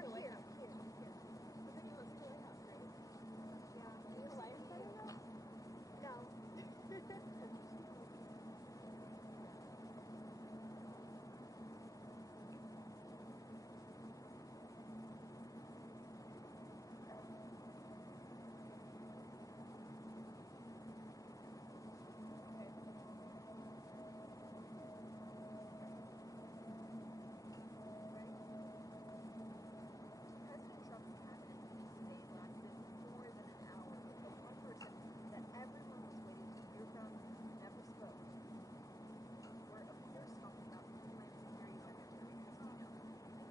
her here. But then you look to the White House, right? Yeah. Is the light inside enough? No. President Trump's cabinet today lasted more than an hour. The one person that everyone was waiting to hear from never spoke. We're of course talking about Homeland Security Secretary Kristi.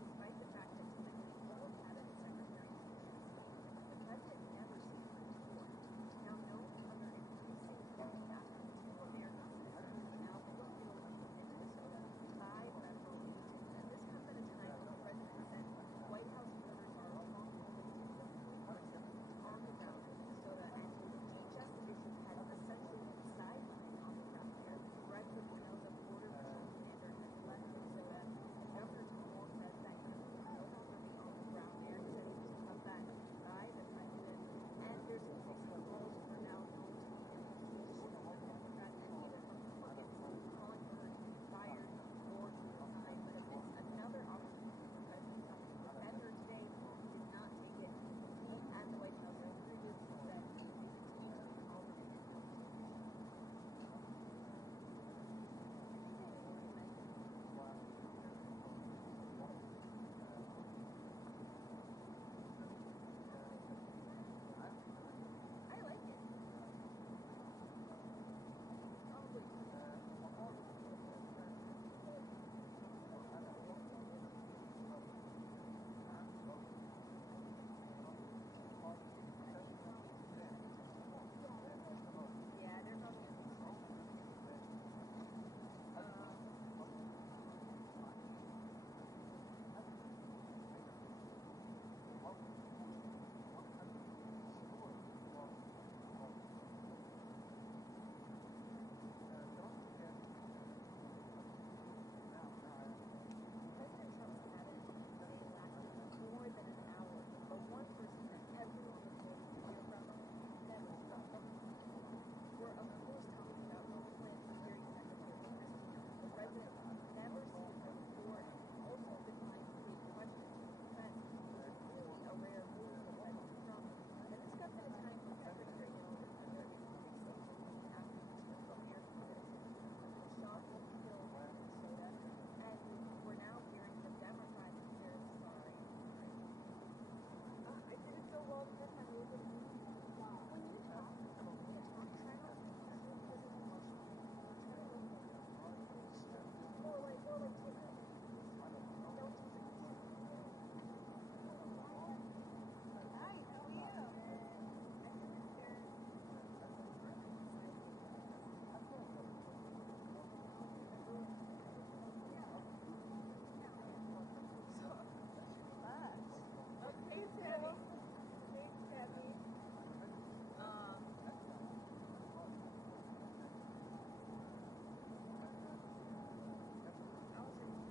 Despite the fact that typically all cabinet secretaries the president never sees her before. Now no other increasing threat to American citizens now fulfilled in Minnesota by federal agents. And this comes at a time when the president said White House voters are along with the person on the ground in Minnesota, and justice issues had essentially been sidelined on the ground there. Greg Lupino, the border patrol commander, has left Minnesota, and Governor Tom says that he will no longer be on the ground there. He said he was come back by the president, and there's some fiscal calls for now known to be implications of the Democrats, and even Republicans calling for her to be fired or to resign. But if it's another opportunity for President Trump to defend her today, he did not take it. He and the White House have previously said they continue to be obligated to I like it. Yeah, they're probably gonna be small. President Trump's cabinet today lasted more than an hour, but one person that everyone was waiting to hear from never spoke. We're of course talking about Homeland Security Secretary Kristi. The president never seen her before and also declined to take questions from the press, which is really a rare move for President Trump. And this comes at a time when Secretary Noem is under economic sanctions after two American citizens were shot and killed in Minnesota. And we're now hearing the Democrats here sorry. I didn't feel well the first time we were when you talk, try not to because it's emotional. Try to or like take it. Don't take it. Hi, how are you? Okay, Tabby. Thanks, Tabby. I was in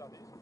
studies.